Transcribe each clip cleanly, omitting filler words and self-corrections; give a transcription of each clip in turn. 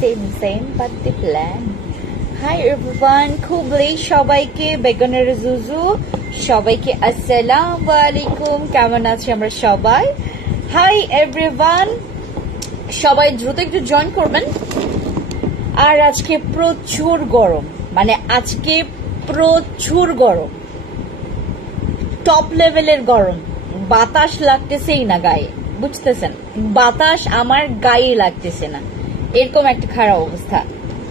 same but the plan. Hi everyone, খুবলি সবাইকে বেগুনের জুজু সবাইকে আসসালামু আলাইকুম। কেমন আছি আমরা সবাই? হাই এভরিওয়ান, সবাই দ্রুত একটু জয়েন করবেন। আর আজকে প্রচুর গরম, মানে আজকে প্রচুর গরম, টপ লেভেলের গরম। বাতাস লাগতেছেই না গায়ে, বুঝতেছেন? বাতাস আমার গায়ে লাগতেছে না, এরকম একটা খারাপ অবস্থা,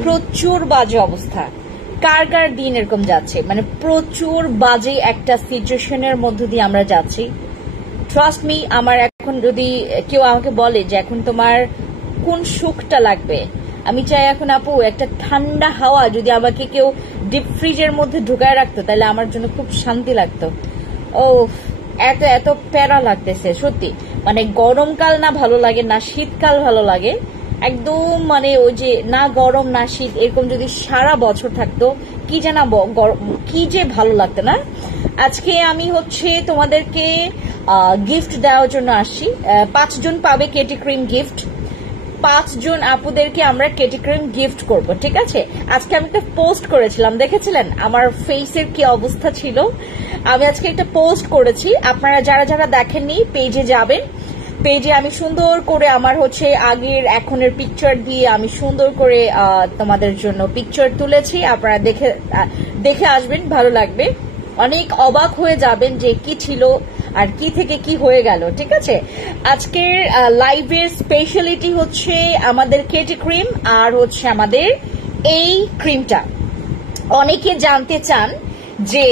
প্রচুর বাজে অবস্থা। কার কার দিন এরকম যাচ্ছে? মানে প্রচুর বাজে একটা সিচুয়েশনের মধ্য দিয়ে আমরা যাচ্ছি। ট্রাস্ট মি, আমার এখন যদি কেউ আমাকে বলে যে এখন তোমার কোন সুখটা লাগবে, আমি চাই এখন আপু একটা ঠান্ডা হাওয়া যদি আমাকে কেউ ডিপ ফ্রিজের মধ্যে ঢুকায় রাখতো তাহলে আমার জন্য খুব শান্তি লাগতো। ও এত এত প্যারা লাগতেছে সত্যি। মানে গরমকাল না ভালো লাগে, না শীতকাল ভালো লাগে, একদম মানে ওই যে না গরম না শীত, এরকম যদি সারা বছর থাকতো কি জানাবো, কি যে ভালো লাগতো না। আজকে আমি তোমাদেরকে গিফট দেওয়ার জন্য আসছি। 5 জন পাবে কেটি ক্রিম গিফট। 5 জন আপুদেরকে আমরা কেটি ক্রিম গিফট করব, ঠিক আছে? আজকে আমি একটা পোস্ট করেছিলাম, দেখেছিলেন আমার ফেসের কি অবস্থা ছিল? আমি আজকে একটা পোস্ট করেছি, আপনারা যারা যারা দেখেননি পেজে যাবেন। পেজে আমি সুন্দর করে আমার আগের এখনের পিকচার দিয়ে আমি সুন্দর করে তোমাদের জন্য পিকচার তুলেছি। আপনারা দেখে আসবেন, ভালো লাগবে। অনেক অবাক হয়ে যাবেন যে কি ছিল আর কি থেকে কি হয়ে গেল, ঠিক আছে? আজকের লাইভের স্পেশালিটি আমাদের কেটি ক্রিম আর আমাদের এই ক্রিমটা। অনেকে জানতে চান যে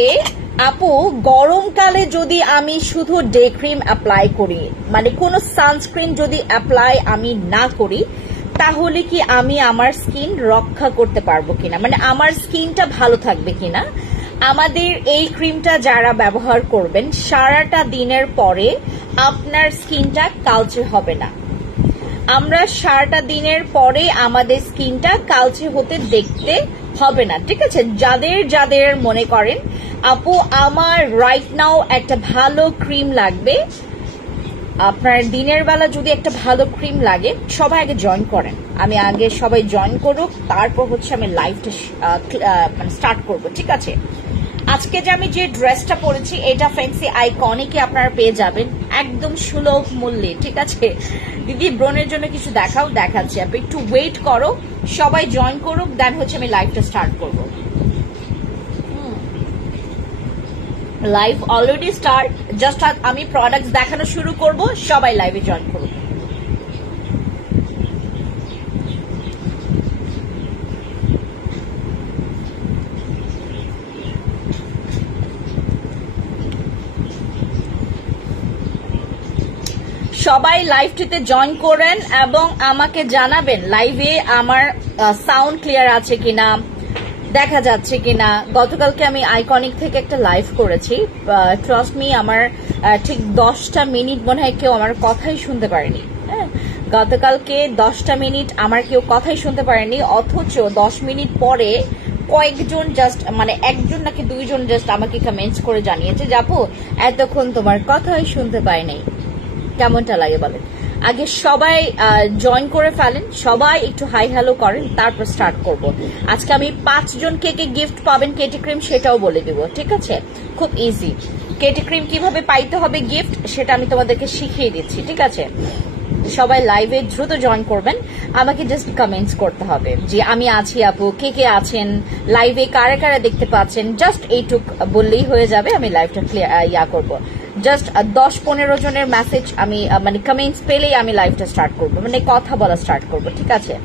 আপু গরমকালে যদি আমি শুধু ডে ক্রিম অ্যাপ্লাই করি, মানে কোনো সানস্ক্রিন যদি অ্যাপ্লাই আমি না করি, তাহলে কি আমি আমার স্কিন রক্ষা করতে পারবো কিনা, মানে আমার স্কিনটা ভালো থাকবে কিনা? আমাদের এই ক্রিমটা যারা ব্যবহার করবেন সারাটা দিনের পরে আপনার স্কিনটা কালচে হবে না। আমরা সারাটা দিনের পরে আমাদের স্কিনটা কালচে হতে দেখতে হবে না, ঠিক আছে? যাদের যাদের মনে করেন আপু আমার রাইট নাও একটা ভালো ক্রিম লাগবে, আপনার দিনের বেলা যদি একটা ভালো ক্রিম লাগে, সবাই আগে জয়েন করেন। আমি আগে সবাই জয়েন করুক, তারপর আমি লাইভটা মানে স্টার্ট করব, ঠিক আছে? আজকে যে আমি যে ড্রেসটা পরেছি এটা ফ্যান্সি আইকনিকে আপনারা পেয়ে যাবেন একদম সুলভ মূল্যে, ঠিক আছে? দিদি ব্রনের জন্য কিছু দেখাচ্ছি, আপনি একটু ওয়েট করো, সবাই জয়েন করুক, দেন আমি লাইভটা স্টার্ট করব। লাইভ অলরেডি স্টার্ট, জাস্ট আমি প্রোডাক্টস দেখানো শুরু করব, সবাই লাইভে জয়েন করুন। সবাই লাইভটিতে জয়েন করেন এবং আমাকে জানাবেন লাইভে আমার সাউন্ড ক্লিয়ার আছে কিনা, দেখা যাচ্ছে কিনা। গতকালকে আমি আইকনিক থেকে একটা লাইভ করেছি, ট্রাস্ট মি আমার ঠিক 10টা মিনিট মনে হয় কেউ আমার কথাই শুনতে পারেনি। হ্যাঁ, গতকালকে 10টা মিনিট আমার কেউ কথাই শুনতে পারেনি, অথচ 10 মিনিট পরে কয়েকজন জাস্ট মানে একজন নাকি 2 জন জাস্ট আমাকে কমেন্টস করে জানিয়েছে যে আপু এতক্ষণ তোমার কথাই শুনতে পাই নাই। কেমনটা লাগে বলেন? আগে সবাই জয়েন করে ফেলেন, সবাই একটু হাই হ্যালো করেন, তারপর স্টার্ট করব। আজকে আমি 5 জন কে গিফট পাবেন কেটি ক্রিম সেটাও বলে দেব, ঠিক আছে? খুব ইজি, কেটি ক্রিম কিভাবে পাইতে হবে গিফট সেটা আমি তোমাদেরকে শিখিয়ে দিচ্ছি, ঠিক আছে? সবাই লাইভে দ্রুত জয়েন করবেন, আমাকে জাস্ট কমেন্টস করতে হবে যে আমি আছি আপু, কে কে আছেন লাইভে, কারা কারা দেখতে পাচ্ছেন, জাস্ট এইটুক বললেই হয়ে যাবে। আমি লাইভটা ক্লিয়ার করব। জাস্ট 10-15 জনের মেসেজ আমি মানে কমেন্টস পেলেই আমি লাইভটা স্টার্ট করব, মানে কথা বলা স্টার্ট করব, ঠিক আছে?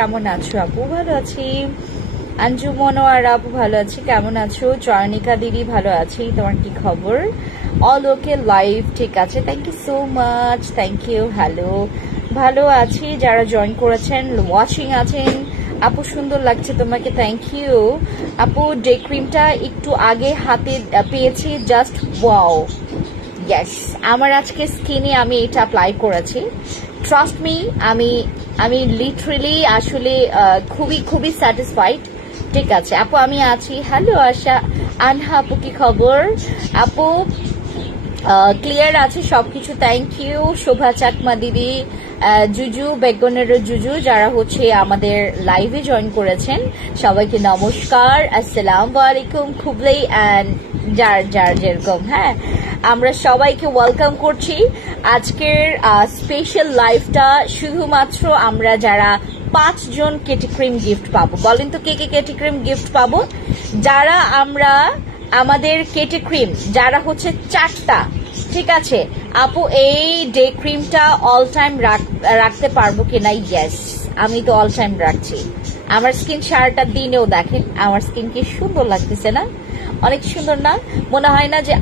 কেমন আছো আপু? ভালো আছি। আঞ্জু মনোয়ার আপু ভালো আছি, কেমন আছো? চয়নিকা দিদি ভালো আছি, তোমার কি খবর? অল ওকে লাইভ, ঠিক আছে, thank you so much, thank you. Hello, ভালো আছি। যারা জয়েন করেছেন, ওয়াচিং আছেন, আপু সুন্দর লাগছে তোমাকে, থ্যাংক ইউ আপু। ডে ক্রিমটা একটু আগে হাতে পেয়েছি, জাস্ট ওয়াও। ইয়েস, আমার আজকে স্কিনে আমি এটা অ্যাপ্লাই করেছি, ট্রাস্ট মি, আমি লিটারেলি আসলে খুবই খুবই স্যাটিসফাইড। ঠিক আছে আপু, আমি আছি। হ্যালো আশা আনহা আপু, কি খবর আপু? ক্লিয়ার আছে সবকিছু, থ্যাংক ইউ। শোভা চাকমা দিদি, জুজু বেগনের জুজু, যারা হচ্ছে আমাদের লাইভে জয়েন করেছেন সবাইকে নমস্কার, আসসালামু আলাইকুম। খুবলেই অ্যান্ড যার যার যেরকম, হ্যাঁ আমরা সবাইকে ওয়েলকাম করছি আজকের স্পেশাল লাইভটা। শুধুমাত্র আমরা যারা 5 জন কেটি ক্রিম গিফট পাবো, বলেন তো কে কে কেটি ক্রিম গিফট পাবো? যারা আমরা আমাদের কেটি ক্রিম যারা হচ্ছে 4টা, ঠিক আছে আপু, এই ডে ক্রিমটা অল টাইম রাখতে পারবো কিনা? ইয়েস, আমি তো অল টাইম রাখছি। আমার স্কিন সারাটা দিনেও দেখেন আমার স্কিন কি সুন্দর লাগতেছে না? অনেক সুন্দর না? মনে হয় না যে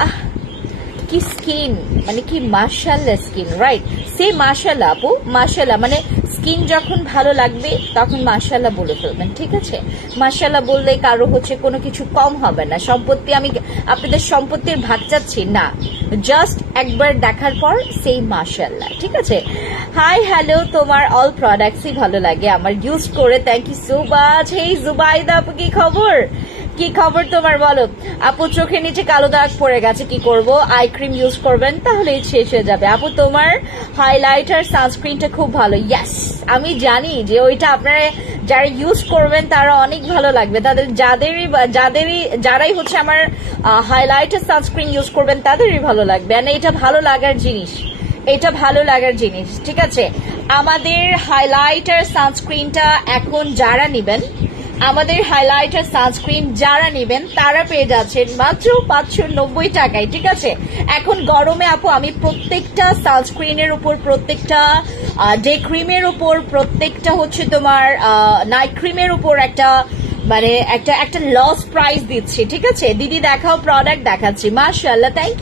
কি স্কিন, মানে কি মাশাআল্লাহ স্কিন, রাইট? সে মাশাআল্লাহ আপু, মাশাআল্লাহ, মানে স্কিন যখন ভালো লাগবে তখন মাশাআল্লাহ বলে ফেলবেন, ঠিক আছে? মাশাআল্লাহ বললে কারো হচ্ছে কোনো কিছু কম হবে না। সম্পত্তি, আমি আপনাদের সম্পত্তির ভাগ চাচ্ছি না, জাস্ট একবার দেখার পর সেই মাশাআল্লাহ, ঠিক আছে? হাই হ্যালো, তোমার অল প্রোডাক্টসই ভালো লাগে আমার ইউজ করে, থ্যাংক ইউ সো মাচ। হেই জুবাইদা আপু, কি খবর? কি খবর তোমার বলো আপু? চোখের নিচে কালো দাগ পড়ে গেছে, কি করব? আই ক্রিম ইউজ করবেন, তাহলেই শেষ হয়ে যাবে। আপু তোমার হাইলাইটার সানস্ক্রিনটা খুব ভালো। ইয়েস, আমি জানি যে ওইটা আপনারা যারা ইউজ করবেন তারা অনেক ভালো লাগবে, তাদের যারাই হচ্ছে আমার হাইলাইটার সানস্ক্রিন ইউজ করবেন তাদেরই ভালো লাগবে। আর এটা ভালো লাগার জিনিস, এটা ভালো লাগার জিনিস, ঠিক আছে? আমাদের হাইলাইটার সানস্ক্রিনটা এখন যারা নিবেন, আমাদের হাইলাইটার সানস্ক্রিন যারা নেবেন তারা পেয়ে যাচ্ছেন মাত্র 590 টাকায়, ঠিক আছে? এখন গরমে আপু আমি প্রত্যেকটা সানস্ক্রিনের উপর, প্রত্যেকটা ডে ক্রিমের উপর, প্রত্যেকটা হচ্ছে তোমার নাইট ক্রিমের উপর একটা মানে একটা লস প্রাইস দিচ্ছি, ঠিক আছে? দিদি দেখাও, প্রোডাক্ট দেখাচ্ছি। মাশাআল্লাহ, থ্যাংক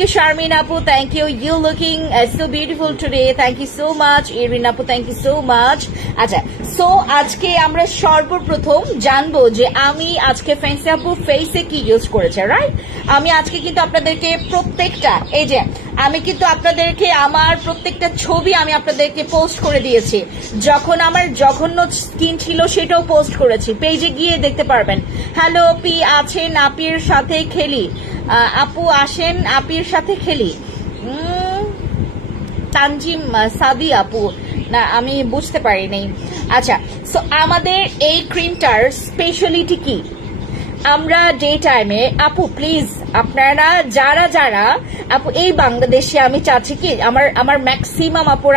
ইউ শারমিন আপু, thank you, you looking so beautiful today, thank you so much. Irin আপু, থ্যাংক ইউ সো মাচ। আচ্ছা, সো আজকে আমরা সর্বপ্রথম জানবো যে আমি আজকে ফেন্সি আপু ফেসে কি ইউজ করেছে, রাইট? আমি আজকে কিন্তু আপনাদেরকে প্রত্যেকটা, এই যে আমি কিন্তু আপনাদেরকে আমার প্রত্যেকটা ছবি আমি আপনাদেরকে পোস্ট করে দিয়েছি, যখন আমার জঘন্য স্কিন ছিল সেটাও পোস্ট করেছি, পেজে গিয়ে দেখতে পারবেন। হ্যালো পি আছেন, আপির সাথে খেলি, আপু আসেন আপির সাথে খেলি। তানজিম সাদি আপু, না আমি বুঝতে পারি নাই। আচ্ছা, সো আমাদের এই ক্রিমটার স্পেশালিটি কি? আমরা ডে টাইমে আপু প্লিজ আপনারা যারা আপু এই বাংলাদেশে, আমি চাচ্ছি কি আমার ম্যাক্সিমাম আপুর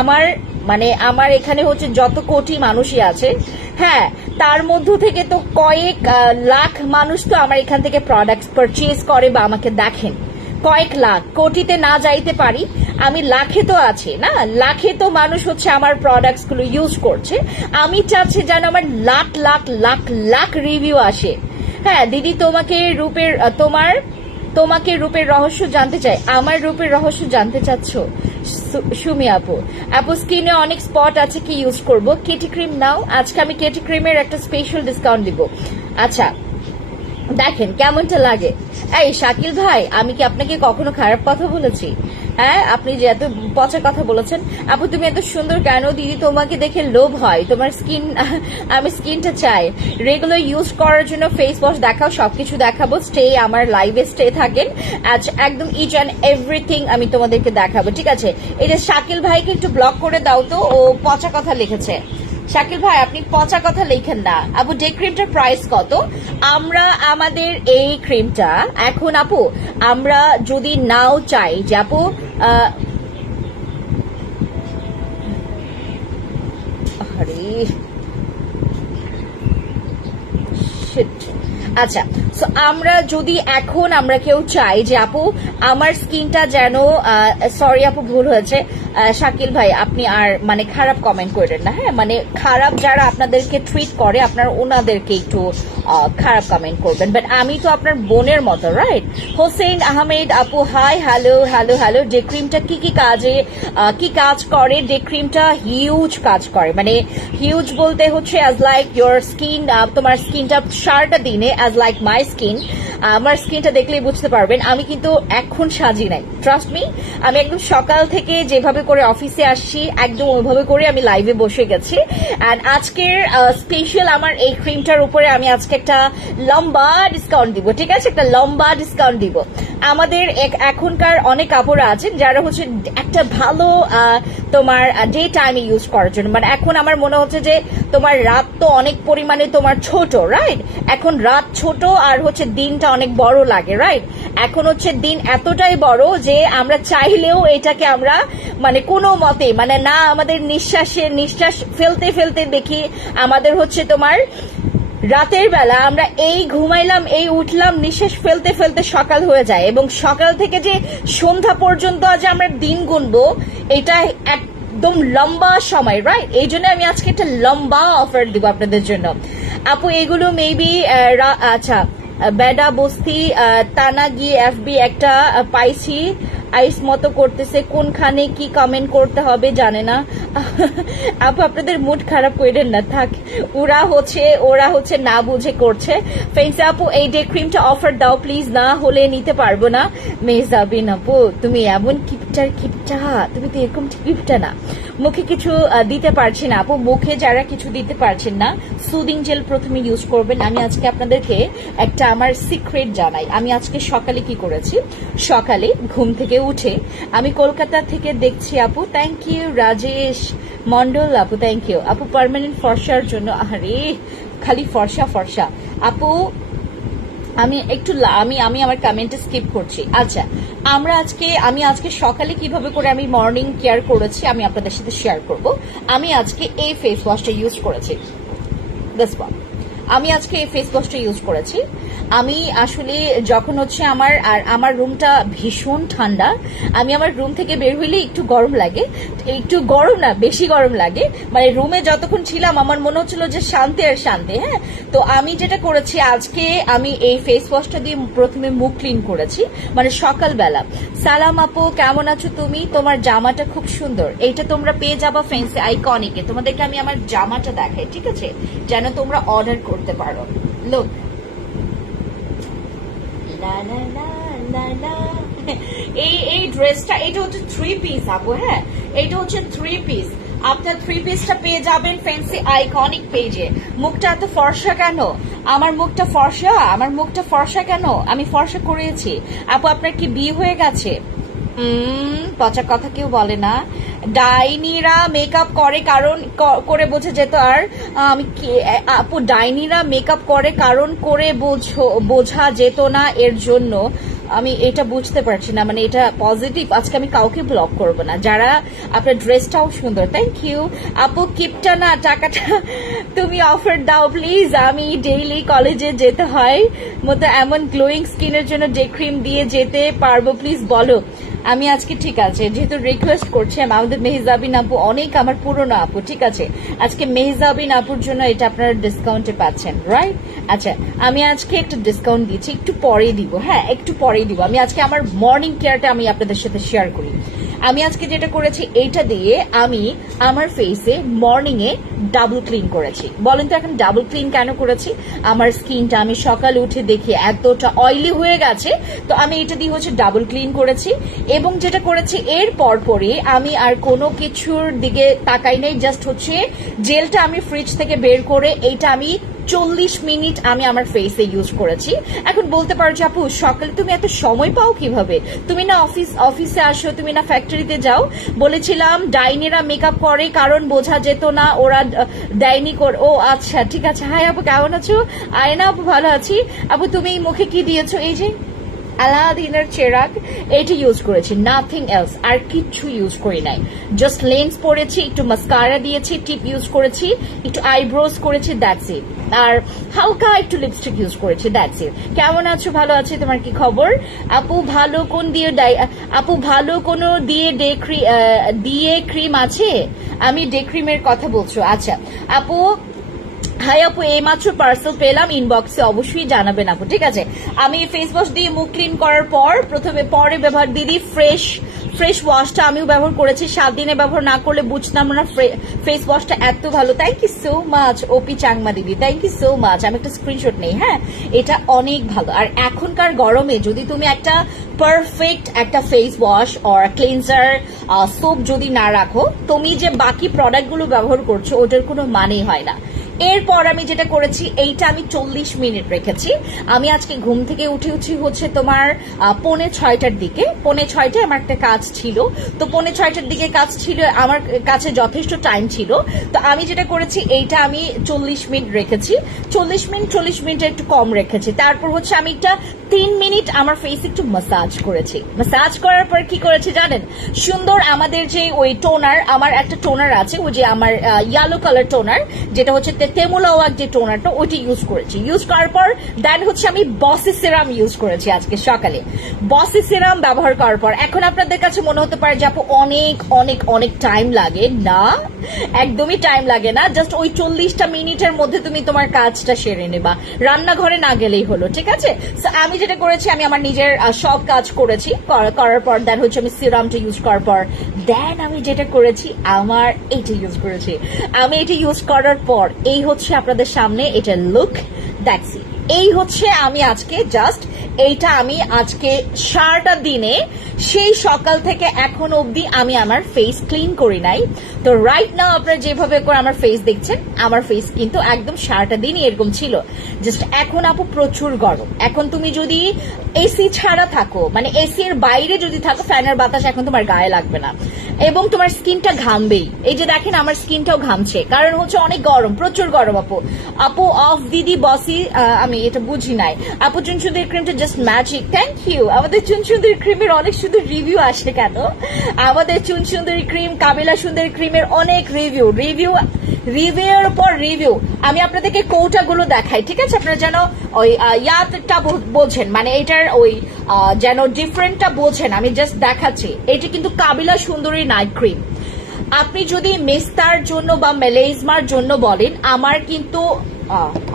আমার মানে আমার এখানে হচ্ছে যত কোটি মানুষই আছে, হ্যাঁ তার মধ্য থেকে তো কয়েক লাখ মানুষ তো আমার এখান থেকে প্রোডাক্ট পারচেজ করে বা আমাকে দেখেন। কয়েক লাখ, কোটিতে না যাইতে পারি, আমি লাখে তো আছি না, লাখে তো মানুষ হচ্ছে আমার প্রোডাক্টস গুলো ইউজ করছে। আমি চাচ্ছি যেন আমার লাখ লাখ লাখ লাখ রিভিউ আসে। হ্যাঁ দিদি, তোমাকে রূপের রহস্য জানতে চাই। আমার রূপের রহস্য জানতে চাচ্ছ সুমি আপু? স্কিনে অনেক স্পট আছে, কি ইউজ করব? কেটি ক্রিম নাও, আজকে আমি কেটি ক্রিমের একটা স্পেশাল ডিসকাউন্ট দিব। আচ্ছা দেখেন কেমনটা লাগে। এই শাকিল ভাই, আমি কি আপনাকে কখনো খারাপ কথা বলেছি? হ্যাঁ, আপনি যে এত পচা কথা বলেছেন। আপু তুমি এত সুন্দর কেন? দিদি তোমাকে দেখে লোভ হয়, তোমার স্কিন, আমি স্কিনটা চাই। রেগুলার ইউজ করার জন্য ফেস ওয়াশ দেখাও, সবকিছু দেখাবো। স্টে আমার লাইভে স্টে থাকেন, আচ্ছা একদম ইচ অ্যান্ড এভরিথিং আমি তোমাদেরকে দেখাবো, ঠিক আছে? এই যে শাকিল ভাইকে একটু ব্লক করে দাও তো, ও পচা কথা লিখেছে। শাকিল ভাই আপনি পচা কথা লেখেন না। আপু ডে ক্রিমটার প্রাইস কত? আমরা আমাদের এই ক্রিমটা এখন আপু আমরা যদি নাও চাই যে আপু আচ্ছা, সো আমরা যদি এখন আমরা কেউ চাই যে আপু আমার স্কিনটা যেন, সরি আপু ভুল হয়েছে, শাকিল ভাই আপনি আর মানে খারাপ কমেন্ট করেন না, হ্যাঁ মানে খারাপ যারা আপনাদেরকে ট্রিট করে আপনার ওনাদেরকে একটু খারাপ কমেন্ট করবেন, বাট আমি তো আপনার বোনের মতো, রাইট? হোসেন আহমেদ আপু hi, hello hello hello. Day ক্রিমটা কি কি কাজ করে? ডে ক্রিমটা হিউজ কাজ করে, মানে হিউজ বলতে হচ্ছে অ্যাজ লাইক ইয়োর স্কিন, তোমার স্কিনটা সারাটা দিনে অ্যাজ লাইক মাই স্কিন, আমার স্কিনটা দেখলেই বুঝতে পারবেন। আমি কিন্তু এখন সাজি নাই, ট্রাস্ট মি। আমি একদম সকাল থেকে যেভাবে করে অফিসে আসছি একদম ওইভাবে করে আমি লাইভে বসে গেছি। অ্যান্ড আজকের স্পেশাল আমার এই ক্রিমটার উপরে আমি আজকে একটা লম্বা ডিসকাউন্ট দিব, ঠিক আছে? একটা লম্বা ডিসকাউন্ট দিব। আমাদের এখনকার অনেক কাপড় আছেন যারা হচ্ছে একটা ভালো তোমার ডে টাইমে ইউজ করার জন্য, মানে এখন আমার মনে হচ্ছে যে তোমার রাত তো অনেক পরিমাণে তোমার ছোট, রাইট? এখন রাত ছোট আর হচ্ছে দিনটা অনেক বড় লাগে, রাইট? এখন হচ্ছে দিন এতটাই বড় যে আমরা চাইলেও এটাকে আমরা মানে কোনো মতে মানে না আমাদের নিঃশ্বাস ফেলতে ফেলতে দেখি আমাদের হচ্ছে তোমার রাতের বেলা আমরা এই ঘুমাইলাম এই উঠলাম নিঃশ্বাস ফেলতে ফেলতে সকাল হয়ে যায়, এবং সকাল থেকে যে সন্ধ্যা পর্যন্ত আজ আমরা দিন গুনবো এটা একদম লম্বা সময়, রাইট? এই জন্য আমি আজকে একটা লম্বা অফার দিব আপনাদের জন্য। আপু এগুলো মেবি আচ্ছা বেডা বস্তি তানা গিয়ে এফবি একটা পাইছি আইস মতো করতেছে, কোনখানে কি কমেন্ট করতে হবে জানে না। আপু আপনাদের মুড খারাপ করেন না, থাক, ওরা হচ্ছে না বুঝে করছে। ফেন্সি আপু এই ডে ক্রিমটা অফার দাও প্লিজ, না হলে নিতে পারবো না। মেহজাবিন আপু তুমি এমন কিপটা, তুমি তো এরকম কিপটা না। মুখে কিছু দিতে পারছি না আপু, মুখে যারা কিছু দিতে পারছেন না সুদিং জেল প্রথমে ইউজ করবেন। আমি আজকে আপনাদেরকে একটা আমার সিক্রেট জানাই। আমি আজকে সকালে কি করেছি, সকালে ঘুম থেকে উঠে আমি কলকাতা থেকে দেখছি আপু, থ্যাংক ইউ রাজেশ মন্ডল আপু, থ্যাংক ইউ আপু পার্মানেন্ট ফর্সার জন্য। আরে খালি ফর্সা ফর্সা আপু, আমি আমার কমেন্টে স্কিপ করছি। আচ্ছা আমি আজকে সকালে কিভাবে করে আমি মর্নিং কেয়ার করেছি আমি আপনাদের সাথে শেয়ার করব। আমি আজকে এই ফেস ওয়াশটা ইউজ করেছি, আমি আসলে যখন হচ্ছে আমার রুমটা ভীষণ ঠান্ডা, আমি আমার রুম থেকে বের হইলে একটু গরম লাগে, একটু গরম না বেশি গরম লাগে, মানে রুমে যতক্ষণ ছিলাম আমার মনে হচ্ছিল যে শান্তি আর শান্তি। হ্যাঁ, তো আমি যেটা করেছি আজকে আমি এই ফেস ওয়াশটা দিয়ে প্রথমে মুখ ক্লিন করেছি, মানে সকালবেলা। সালাম আপু কেমন আছো তুমি? তোমার জামাটা খুব সুন্দর, এইটা তোমরা পেয়ে যাবা ফ্যান্সি আইকনিকে। তোমাদেরকে আমি আমার জামাটা দেখাই, ঠিক আছে, যেন তোমরা অর্ডার করতে পারো। লোক এই ড্রেসটা এটা হচ্ছে 3 পিস আপু, হ্যাঁ এটা হচ্ছে 3 পিস। আপনার 3 পিসটা পেয়ে যাবেন ফ্যান্সি আইকনিক পেজে। মুখটা এত ফর্সা কেন? আমার মুখটা ফর্সা কেন? আমি ফর্সা করেছি আপু। আপনার কি বিয়ে হয়ে গেছে? পচা কথা কেউ বলে না। ডাইনিরা মেকআপ করে কারণ করে বোঝা যেত, আর আমি আপু ডাইনিরা মেকআপ করে কারণ করে বোঝা যেত না, এর জন্য আমি এটা বুঝতে পারছি না, মানে এটা পজিটিভ। আজকে আমি কাউকে ব্লক করবো না। যারা আপনার ড্রেসটাও সুন্দর, থ্যাংক ইউ আপু। কিপটা না, টাকাটা তুমি অফার দাও প্লিজ, আমি ডেইলি কলেজে যেতে হয় মতো এমন গ্লোয়িং স্কিনের জন্য ডে ক্রিম দিয়ে যেতে পারবো প্লিজ বলো। আমি আজকে ঠিক আছে, যেহেতু রিকোয়েস্ট করছি আমাদের মেহজাবিন আপু অনেক আমার পুরনো আপু, ঠিক আছে, আজকে মেহজাবিন আপুর জন্য এটা আপনারা ডিসকাউন্টে পাচ্ছেন, রাইট? আচ্ছা আমি আজকে একটা ডিসকাউন্ট দিচ্ছি, একটু পরে দিব, হ্যাঁ একটু পরেই দিব। আমি আজকে আমার মর্নিং কেয়ারটা আমি আপনাদের সাথে শেয়ার করি। আমি আজকে যেটা করেছি এইটা দিয়ে আমি আমার ফেসে মর্নিং এ ডাবল ক্লিন করেছি। বলেন তো এখন ডাবল ক্লিন কেন করেছি? আমার স্কিনটা আমি সকালে উঠে দেখি এতটা অয়েলি হয়ে গেছে, তো আমি এটা দিয়ে হচ্ছে ডাবল ক্লিন করেছি। এবং যেটা করেছি এর পরপরই আমি আর কোনো কিছুর দিকে তাকাই নাই, জাস্ট হচ্ছে জেলটা আমি ফ্রিজ থেকে বের করে এইটা আমি 40 মিনিট আমি আমার ফেসে ইউজ করেছি। এখন বলতে পারো যে আপু সকালে তুমি এত সময় পাও কিভাবে? তুমি না অফিসে আসো, তুমি না ফ্যাক্টরিতে যাও? বলেছিলাম ডাইনিরা মেকআপ করে কারণ বোঝা যেত না ওরা ডাইনি করে। ও আচ্ছা ঠিক আছে। হাই আপু কেমন আছো? আয়না আপু ভালো আছি। আপু তুমি মুখে কি দিয়েছো? এই যে আলাদিনের চেরাগ, এটা ইউজ করেছি, নাথিং এলস, আর কিচ্ছু ইউজ করি নাই। জাস্ট লেন্স পরেছি, একটু মাস্কারা দিয়েছি, টিপ ইউজ করেছি, একটু আইব্রোজ করেছি, দ্যাটস ইট। আর হালকা একটু লিপস্টিক ইউজ করেছি, দ্যাটস ইট। কেমন আছো? ভালো আছি, তোমার কি খবর? আপু ভালো কোন দিয়ে আপু ভালো কোনো দিয়ে ক্রিম আছে? আমি ডে ক্রিমের কথা বলছো? আচ্ছা আপু, হাই আপু, এইমাত্র পার্সেল পেলাম, ইনবক্সে অবশ্যই জানাবেন আপু, ঠিক আছে? আমি ফেস ওয়াশ দিয়ে মুখ ক্লিন করার পর পরে ব্যবহার দিদি ফ্রেশ ওয়াশটা আমিও ব্যবহার করেছি। 7 দিনে ব্যবহার না করলে বুঝতাম না ফেস ওয়াশটা এত ভালো। থ্যাংক ইউ সো মাচ ওপি চাংমা দিদি, থ্যাংক ইউ সো মাচ। আমি একটা স্ক্রিনশট নেই। হ্যাঁ, এটা অনেক ভালো। আর এখনকার গরমে যদি তুমি একটা পারফেক্ট একটা face wash or cleanser soap যদি না রাখো, তুমি যে বাকি প্রোডাক্টগুলো ব্যবহার করছো ওটার কোনো মানেই হয় না। এরপর আমি যেটা করেছি, এইটা আমি 40 মিনিট রেখেছি। আমি আজকে ঘুম থেকে উঠেছি হচ্ছে তোমার 5:45টার দিকে। 5:45টায় আমার একটা কাজ ছিল, তো 5:45টার দিকে কাজ ছিল, আমার কাছে যথেষ্ট টাইম ছিল। তো আমি যেটা করেছি, এইটা আমি 40 মিনিট রেখেছি। 40 মিনিট একটু কম রেখেছি। তারপর হচ্ছে আমি একটা 3 মিনিট আমার ফেস একটু মাসাজ করেছি। মাসাজ করার পর কি করেছি জানেন? সুন্দর আমাদের যে ওই টোনার, আমার একটা টোনার আছে, ওই যে আমার ইয়েলো কালার টোনার, যেটা হচ্ছে তেমুলাওয়াক যে টোনারটা, ওইটা ইউজ করেছি। ইউজ করার পর দেন হচ্ছে আমি বসি সিরাম ইউজ করেছি আজকে সকালে। বসি সিরাম ব্যবহার করার পর এখন আপনাদের কাছে মনে হতে পারে যে আপু অনেক অনেক অনেক টাইম লাগে। না, একদমই টাইম লাগে না। জাস্ট ওই 40টা মিনিটের মধ্যে তুমি তোমার কাজটা সেরে নেবা, রান্নাঘরে না গেলেই হলো, ঠিক আছে? আমি যেটা করেছি, আমি আমার নিজের সব কাজ করেছি, করার পর দেন হচ্ছে আমি সিরামটা ইউজ করার পর দেন আমি যেটা করেছি, আমার এটা ইউজ করেছি। আমি এটা ইউজ করার পর এই হচ্ছে আপনাদের সামনে এটা লুক, দ্যাটস ইট। এই হচ্ছে আমি আজকে জাস্ট এইটা আমি আজকে সারাটা দিনে সেই সকাল থেকে এখন অবধি আমি আমার ফেস ক্লিন করি নাই। তো রাইট নাও আপনারা যেভাবে করে আমার ফেস দেখছেন, আমার ফেস কিন্তু একদম সারাটা দিনই এরকম ছিল। জাস্ট এখন আপু প্রচুর গরম। এখন তুমি যদি এসি ছাড়া থাকো, মানে এসি এর বাইরে যদি থাকো, ফ্যানের বাতাস এখন তোমার গায়ে লাগবে না এবং তোমার স্কিনটা ঘামবেই। এই যে দেখেন আমার স্কিনটাও ঘামছে, কারণ হচ্ছে অনেক গরম, প্রচুর গরম। আপু অফ দিদি বসি, আমি এটা বুঝি নাই। আপু চুনসুন্দরী ক্রিমটা জাস্ট ম্যাজিক, থ্যাংক ইউ। আমাদের চুনসুন্দরী ক্রিমের অনেক শুধু রিভিউ আসে কেন? আমাদের চুনসুন্দরী ক্রিম, কাবিলা সুন্দরী ক্রিমের অনেক রিভিউর উপর রিভিউ। আমি আপনাদেরকে কৌটাগুলো দেখাই, ঠিক আছে? আপনারা যেন ওই ইয়াটা বোঝেন, মানে এটার ওই যেন ডিফারেন্টটা বোঝেন। আমি জাস্ট দেখাচ্ছি। এটা কিন্তু কাবিলা সুন্দরী নাইট ক্রিম। আপনি যদি মেস্তার জন্য বা মেলেজমার জন্য বলেন, আমার কিন্তু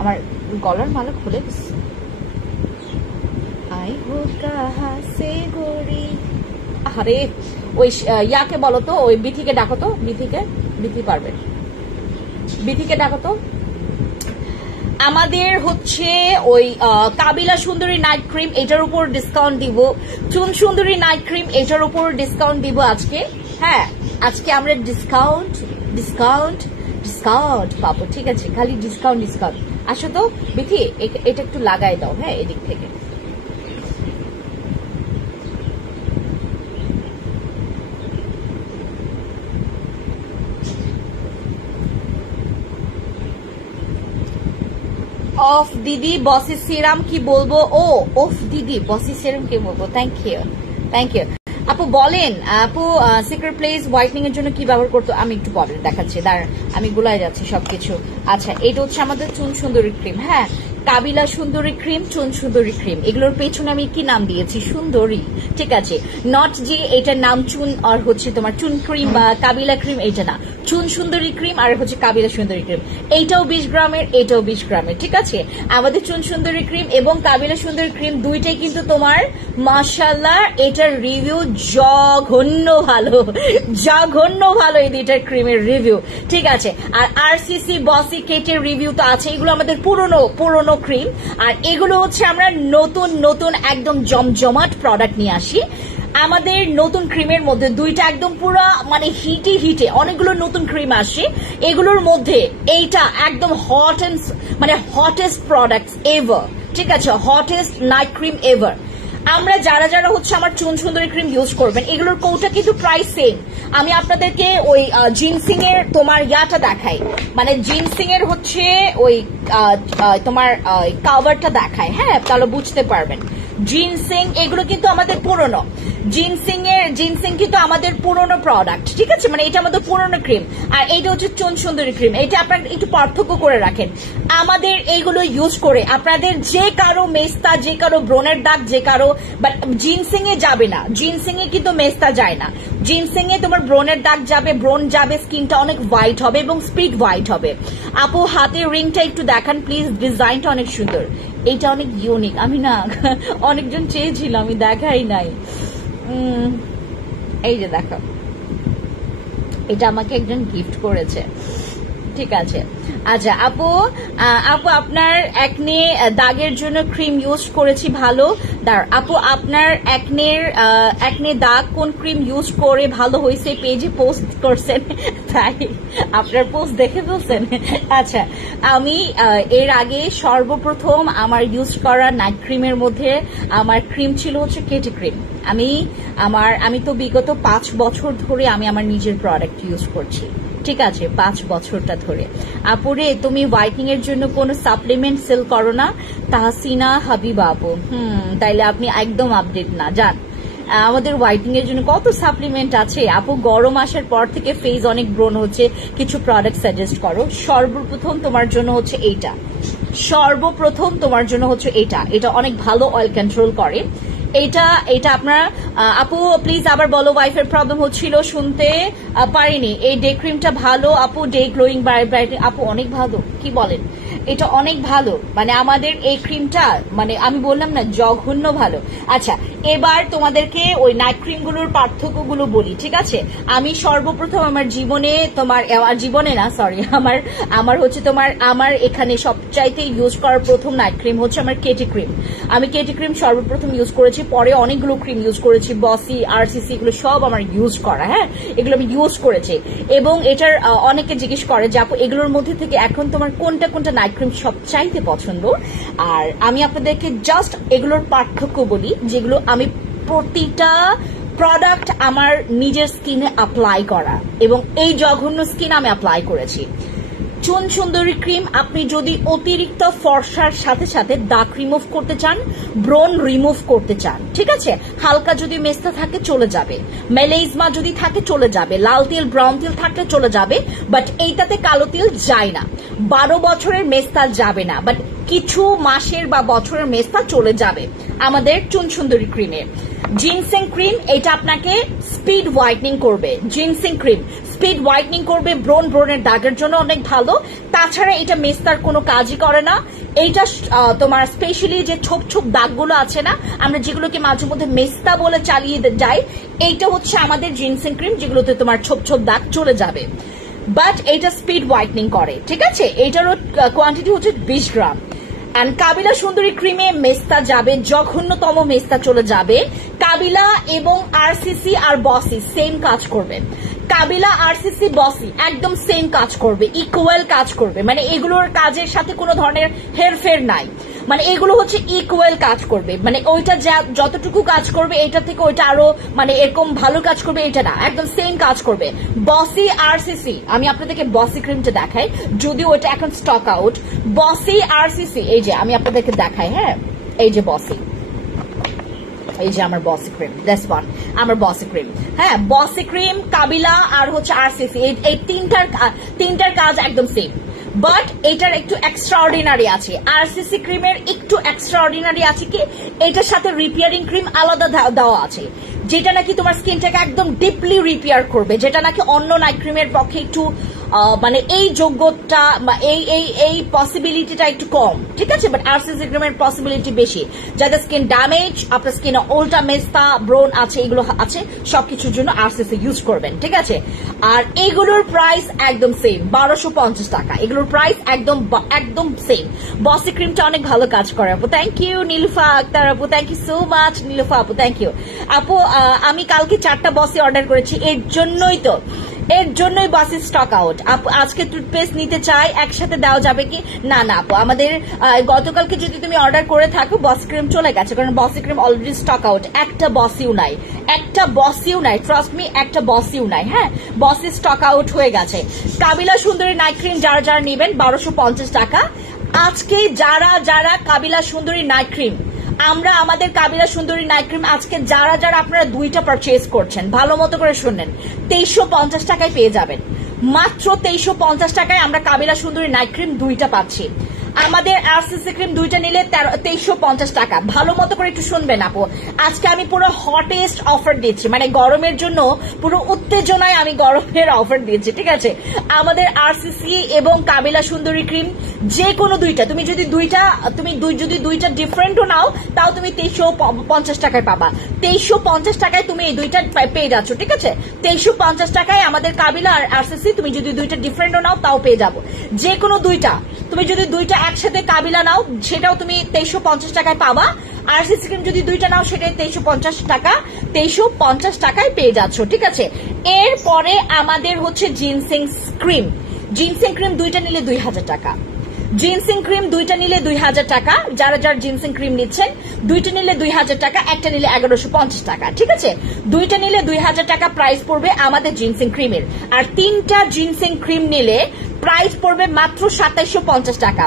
আমার গলার মালা খুলে দিচ্ছে। আরে ওই ইয়াকে বলো তো, ওই বিথিকে ডাকো তো, বিথি পারবে, বিথিকে ডাকো তো। আমাদের হচ্ছে ওই কাবিলা সুন্দরী নাইট ক্রিম, এটার উপর ডিসকাউন্ট দিব। চুন সুন্দরী নাইট ক্রিম, এটার উপর ডিসকাউন্ট দিব আজকে। হ্যাঁ, আজকে আমরা ডিসকাউন্ট পাবো, ঠিক আছে? খালি ডিসকাউন্ট। আসো তো বিথি, এটা একটু লাগাই দাও। হ্যাঁ, এদিক থেকে। অফ দিদি বসি সিরাম কি বলবো? ও অফ দিদি বসি সিরাম কি বলবো? Thank you. আপু বলেন, আপু সিক্রেট প্লেস হোয়াইটনিং এর জন্য কি ব্যবহার করতো? আমি একটু পরে দেখাচ্ছি, দাঁড়ান, আমি গুলাই যাচ্ছি সবকিছু। আচ্ছা, এটা হচ্ছে আমাদের চুন সুন্দরী ক্রিম। হ্যাঁ, কাবিলা সুন্দরী ক্রিম, চুন সুন্দরী ক্রিম, এগুলোর পেছনে আমি কি নাম দিয়েছি? সুন্দরী, ঠিক আছে? নট যে এটার নাম চুন আর হচ্ছে তোমার চুন ক্রিম বা কাবিলা ক্রিম, এটা না। চুন সুন্দরী ক্রিম আর হচ্ছে কাবিলা সুন্দরী ক্রিম, এইটাও 20 গ্রামের, এটাও 20 গ্রামের, ঠিক আছে? আমাদের চুন সুন্দরী ক্রিম এবং কাবিলা সুন্দরী ক্রিম দুইটাই কিন্তু তোমার মাশাআল্লাহ এটার রিভিউ জঘন্য ভালো এই দুইটার ক্রিমের রিভিউ, ঠিক আছে? আর আরসিসি বসি কেটের রিভিউ তো আছে। এগুলো আমাদের পুরনো ক্রিম, আর এগুলো হচ্ছে আমরা নতুন একদম জমজমাট প্রোডাক্ট নিয়ে আসি। আমাদের নতুন ক্রিমের মধ্যে দুইটা একদম পুরো মানে হিটে অনেকগুলো নতুন ক্রিম আসে। এগুলোর মধ্যে এইটা একদম হটেস্ট প্রোডাক্ট এভার, ঠিক আছে? Hottest night cream ever. আমরা যারা যারা হচ্ছে আমার চুন সুন্দরী ক্রিম ইউজ করবেন, এগুলোর কোটা কিন্তু প্রাইস সেম। আমি আপনাদেরকে ওই জিনসিং এর তোমার ইয়াটা দেখাই, মানে জিনসিং এর হচ্ছে ওই তোমার কাভারটা দেখাই, হ্যাঁ, তাহলে বুঝতে পারবেন। জিনসিং এগুলো কিন্তু আমাদের পুরনো, জিনসিং কিন্তু আমাদের পুরনো প্রোডাক্ট, ঠিক আছে, মানে এটা আমাদের পুরনো ক্রিম, আর এইটা হচ্ছে চুন সুন্দরী ক্রিম। এটা আপনারা একটু পার্থক্য করে রাখেন। আমাদের এইগুলো ইউজ করে আপনাদের যে কারো মেস্তা, যে কারো ব্রণের দাগ, যে কারো, বাট জিনসিং এ যাবে না, জিনসিং এ কিন্তু মেস্তা যায় না। জিনসিং এ তোমার ব্রণের দাগ যাবে, ব্রণ যাবে, স্কিনটা অনেক হোয়াইট হবে এবং স্পিড হোয়াইট হবে। আপু হাতের রিংটা একটু দেখান প্লিজ, ডিজাইনটা অনেক সুন্দর, এইটা অনেক ইউনিক। আমি না অনেকজন চেয়েছিল, আমি দেখাই নাই। এই যে দেখো, এটা আমাকে একজন গিফট করেছে, ঠিক আছে। আচ্ছা আপু, আপনার একনে দাগের জন্য ক্রিম ইউজ করেছি ভালো। আপু আপনার একনে দাগ কোন ক্রিম ইউজ করে ভালো হয়েছে পেজে পোস্ট করছেন, তাই আপনার পোস্ট দেখে বলছেন। আচ্ছা, আমি এর আগে সর্বপ্রথম আমার ইউজ করা নাইট ক্রিমের মধ্যে আমার ক্রিম ছিল হচ্ছে কেটি ক্রিম। আমি তো বিগত 5 বছর ধরে আমি আমার নিজের প্রোডাক্ট ইউজ করছি, ঠিক আছে, 5 বছরটা ধরে। আপুরে তুমি হোয়াইটনিং এর জন্য কোনো সাপ্লিমেন্ট সেল করো না? তাহসিনা হাবিবা আপু, তাইলে আপনি একদম আপডেট না। জান আমাদের হোয়াইটনিং এর জন্য কত সাপ্লিমেন্ট আছে আপু। গরম আসার পর থেকে ফেস অনেক ব্রণ হচ্ছে, কিছু প্রোডাক্ট সাজেস্ট করো। সর্বপ্রথম তোমার জন্য হচ্ছে এইটা, এটা অনেক ভালো অয়েল কন্ট্রোল করে। এটা আপনার আপু প্লিজ আবার বলো, ওয়াইফের প্রবলেম হচ্ছিল, শুনতে পারিনি। এই ডে ক্রিমটা ভালো আপু, ডে গ্লোয়িং ব্রাইটনিং আপু অনেক ভালো, কি বলেন, এটা অনেক ভালো, মানে আমাদের এই ক্রিমটা, মানে আমি বললাম না জঘন্য ভালো। আচ্ছা, এবার তোমাদেরকে ওই নাইট ক্রিম গুলোর পার্থক্যগুলো বলি, ঠিক আছে। আমি সর্বপ্রথম আমার এখানে সবচাইতে ইউজ করার প্রথম নাইট ক্রিম হচ্ছে আমার কেটি ক্রিম। আমি কেটি ক্রিম সর্বপ্রথম ইউজ করেছি, পরে অনেকগুলো ক্রিম ইউজ করেছি, বসি, আরসিসি, এগুলো সব আমার ইউজ করা, হ্যাঁ, এগুলো আমি ইউজ করেছি। এবং এটার অনেকে জিজ্ঞেস করে যে আপু এগুলোর মধ্যে থেকে এখন তোমার কোনটা নাইট ক্রিম সবচাইতে পছন্দ। আর আমি আপনাদেরকে জাস্ট এগুলোর পার্থক্য বলি, যেগুলো আমি প্রতিটা প্রোডাক্ট আমার নিজের স্কিনে অ্যাপ্লাই করা, এবং এই জঘন্য স্কিন আমি অ্যাপ্লাই করেছি। চুন সুন্দরী ক্রিম আপনি যদি অতিরিক্ত ফর্সার সাথে সাথে দাগ রিমুভ করতে চান, ব্রণ রিমুভ করতে চান, ঠিক আছে, হালকা যদি মেস্তা থাকে চলে যাবে, মেলেইজমা যদি থাকে চলে যাবে, লাল তিল ব্রাউন তিল থাকলে চলে যাবে, বাট এইটাতে কালো তিল যায় না। 12 বছরের মেস্তা যাবে না, বাট কিছু মাসের বা বছরের মেস্তা চলে যাবে আমাদের চুন সুন্দরী ক্রিমে। জিনসিং ক্রিম, এটা আপনাকে স্পিড হোয়াইটনিং করবে। জিনসিং ক্রিম স্পিড হোয়াইটনিং করবে, ব্রণের দাগের জন্য অনেক ভালো। তাছাড়া এটা মেস্তার কোনো কাজই করে না। এইটা তোমার স্পেশালি যে ছোপ দাগগুলো আছে না, আমরা যেগুলোকে মাঝে মধ্যে মেস্তা বলে চালিয়ে যাই, এইটা হচ্ছে আমাদের জিনসিং ক্রিম, যেগুলোতে তোমার ছোপ দাগ চলে যাবে, বাট এইটা স্পিড হোয়াইটনিং করে, ঠিক আছে। এইটারও কোয়ান্টিটি হচ্ছে 20 গ্রাম। এন্ড কাবিলা সুন্দরী ক্রিমে মেস্তা যাবে, জঘন্যতম মেস্তা চলে যাবে। কাবিলা এবং আরসিসি আর বসি সেম কাজ করবে, কাবিলা আরসিসি বসি একদম সেম কাজ করবে, ইকুয়াল কাজ করবে, মানে এগুলোর কাজের সাথে কোনো ধরনের হেরফের নাই, মানে এগুলো হচ্ছে ইকুয়াল কাজ করবে, মানে ওইটা যতটুকু কাজ করবে এটা থেকে ওইটা আরো মানে এরকম ভালো কাজ করবে, এটা না, একদম সেম কাজ করবে। বসি আরসিসি, আমি আপনাদেরকে বসি ক্রিমটা দেখাই, যদিও ওটা এখন স্টক আউট। বসি আরসিসি, এই যে আমি আপনাদেরকে দেখাই, হ্যাঁ, এই যে বসি, এই যে আমার বসি ক্রিম, দ্যাটস ওয়ান আমার বসি ক্রিম, হ্যাঁ, বসি ক্রিম, কাবিলা আর হচ্ছে আরসিসি, এই তিনটার কাজ একদম সেম, বাট এটার একটু এক্সট্রাঅর্ডিনারি আছে। আরসিসি ক্রিমের একটু এক্সট্রাঅর্ডিনারি আছে কি, এটার সাথে রিপেয়ারিং ক্রিম আলাদা দেওয়া আছে, যেটা নাকি তোমার স্কিনটাকে একদম ডিপলি রিপেয়ার করবে, যেটা নাকি অন্য নাইট ক্রিমের পক্ষে একটু মানে এই যোগ্যতা বা এই পসিবিলিটিটা একটু কম, ঠিক আছে, বাট আরসিসি ক্রিমের পসিবিলিটি বেশি। যাদের স্কিন ড্যামেজ, আপনার স্কিনে উল্টা মেস্তা ব্রণ আছে, এগুলো আছে, সবকিছুর জন্য আরসিসি ইউজ করবেন, ঠিক আছে। আর এগুলোর প্রাইস একদম সেম, 1250 টাকা, এগুলোর প্রাইস একদম সেম। বসি ক্রিমটা অনেক ভালো কাজ করে আপু, থ্যাংক ইউ। নীলুফা আক্তার আপু, thank you so much. Nilufa আপু, থ্যাংক ইউ আপু। আমি কালকে 4টা বসি অর্ডার করেছি, এর জন্যই তো এর জন্যই বসের স্টক আউট। আজকে টুথপেস্ট নিতে চাই, একসাথে দেওয়া যাবে কি? না না আপু, আমাদের গতকালকে যদি তুমি অর্ডার করে থাকো বস ক্রিম চলে গেছে, কারণ বস ক্রিম অলরেডি স্টক আউট। একটা বসিও নাই, একটা বসিও নাই, ট্রাস্ট মি, একটা বসিও নাই। হ্যাঁ, বসের স্টক আউট হয়ে গেছে। কাবিলা সুন্দরী নাইট ক্রিম যারা যারা নেবেন 1250 টাকা। আজকে যারা যারা কাবিলা সুন্দরী নাইট ক্রিম, আমরা আমাদের কাবিলা সুন্দরী নাইট ক্রিম আজকে যারা যারা আপনারা দুইটা পারচেজ করছেন, ভালো মতো করে শুনলেন, 2350 টাকায় পেয়ে যাবেন। মাত্র 2350 টাকায় আমরা কাবিলা সুন্দরী নাইট ক্রিম দুইটা পাচ্ছি। আমাদের আরসিসি ক্রিম দুইটা নিলে 2350 টাকা। ভালো মতো করে একটু শুনবেন আপু, আজকে আমি পুরো হটেস্ট অফার দিচ্ছি, মানে গরমের জন্য পুরো উত্তেজনায় আমি গরমের অফার দিচ্ছি, ঠিক আছে? আমাদের আরসিসি এবং কাবিলা সুন্দরী ক্রিম যে কোনো দুইটা, তুমি যদি দুইটা ডিফারেন্টও নাও তাও তুমি 2350 টাকায় পাবা। 2350 টাকায় তুমি এই দুইটা পেয়ে যাচ্ছ, ঠিক আছে? 2350 টাকায় আমাদের কাবিলা আর আরসিসি তুমি যদি দুইটা ডিফারেন্টও নাও তাও পেয়ে যাবো। যে কোনো দুইটা, তুমি যদি দুইটা একসাথে কাবিলা নাও সেটাও তুমি 2350 টাকায় পাবা। আরসিসি ক্রিম যদি দুইটা নাও সেটাই 2350 টাকায় পেয়ে যাচ্ছ, ঠিক আছে? এরপরে আমাদের হচ্ছে জিনসিং ক্রিম। জিনসিং ক্রিম দুইটা নিলে 2000 টাকা। জিনসিং ক্রিম দুইটা নিলে 2000 টাকা। যারা যারা জিনসিং ক্রিম নিচ্ছেন, দুইটা নিলে 2000 টাকা, একটা নিলে 1150 টাকা, ঠিক আছে? দুইটা নিলে 2000 টাকা প্রাইস পড়বে আমাদের জিনসিং ক্রিমের। আর তিনটা জিনসিং ক্রিম নিলে প্রাইস পড়বে মাত্র 2750 টাকা।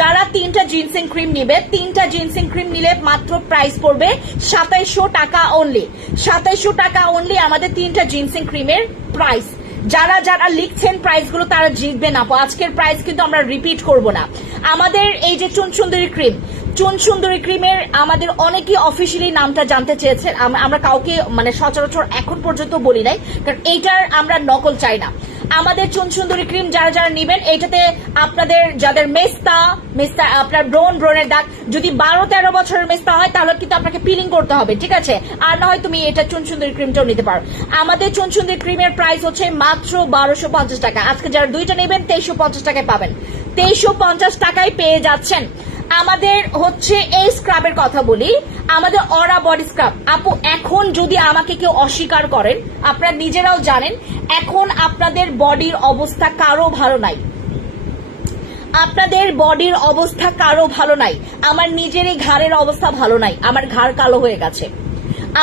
যারা তিনটা জিনসিং ক্রিম নিবে, তিনটা জিনসিং ক্রিম নিলে মাত্র প্রাইস পড়বে 2700 টাকা অনলি। 2700 টাকা অনলি আমাদের তিনটা জিনসিং ক্রিমের প্রাইস। যারা যারা লিখছেন প্রাইস গুলো তারা জিতবেন আপু। আজকের প্রাইস কিন্তু আমরা রিপিট করব না। আমাদের এই যে চুন সুন্দরী ক্রিম, চুন সুন্দরী ক্রিমের আমাদের অনেকেই অফিসিয়ালি নামটা জানতে চেয়েছেন, আমরা কাউকে মানে সচরাচর এখন পর্যন্ত বলি নাই, কারণ এইটার আমরা নকল চাই না। আমাদের চুন সুন্দরী ক্রিম যারা যারা নেবেন, এইটাতে আপনাদের যাদের মেস্তা আপনার ব্রণের দাগ, যদি 12-13 বছরের মেস্তা হয় তাহলে কিন্তু আপনাকে পিলিং করতে হবে, ঠিক আছে? আর না হয় তুমি এটা চুন সুন্দরী ক্রিমটাও নিতে পারো। আমাদের চুন সুন্দরী ক্রিমের প্রাইস হচ্ছে মাত্র 1250 টাকা। আজকে যারা দুইটা নেবেন 2350 টাকায় পাবেন। 2350 টাকায় পেয়ে যাচ্ছেন। আমাদের হচ্ছে এই স্ক্রাবের কথা বলি, আমাদের অরা বডি স্ক্রাব। আপু এখন যদি আমাকে কেউ অস্বীকার করেন, আপনারা নিজেরাও জানেন এখন আপনাদের বডির অবস্থা কারো ভালো নাই, আপনাদের বডির অবস্থা কারো ভালো নাই। আমার নিজেরই ঘাড়ের অবস্থা ভালো নাই, আমার ঘাড় কালো হয়ে গেছে,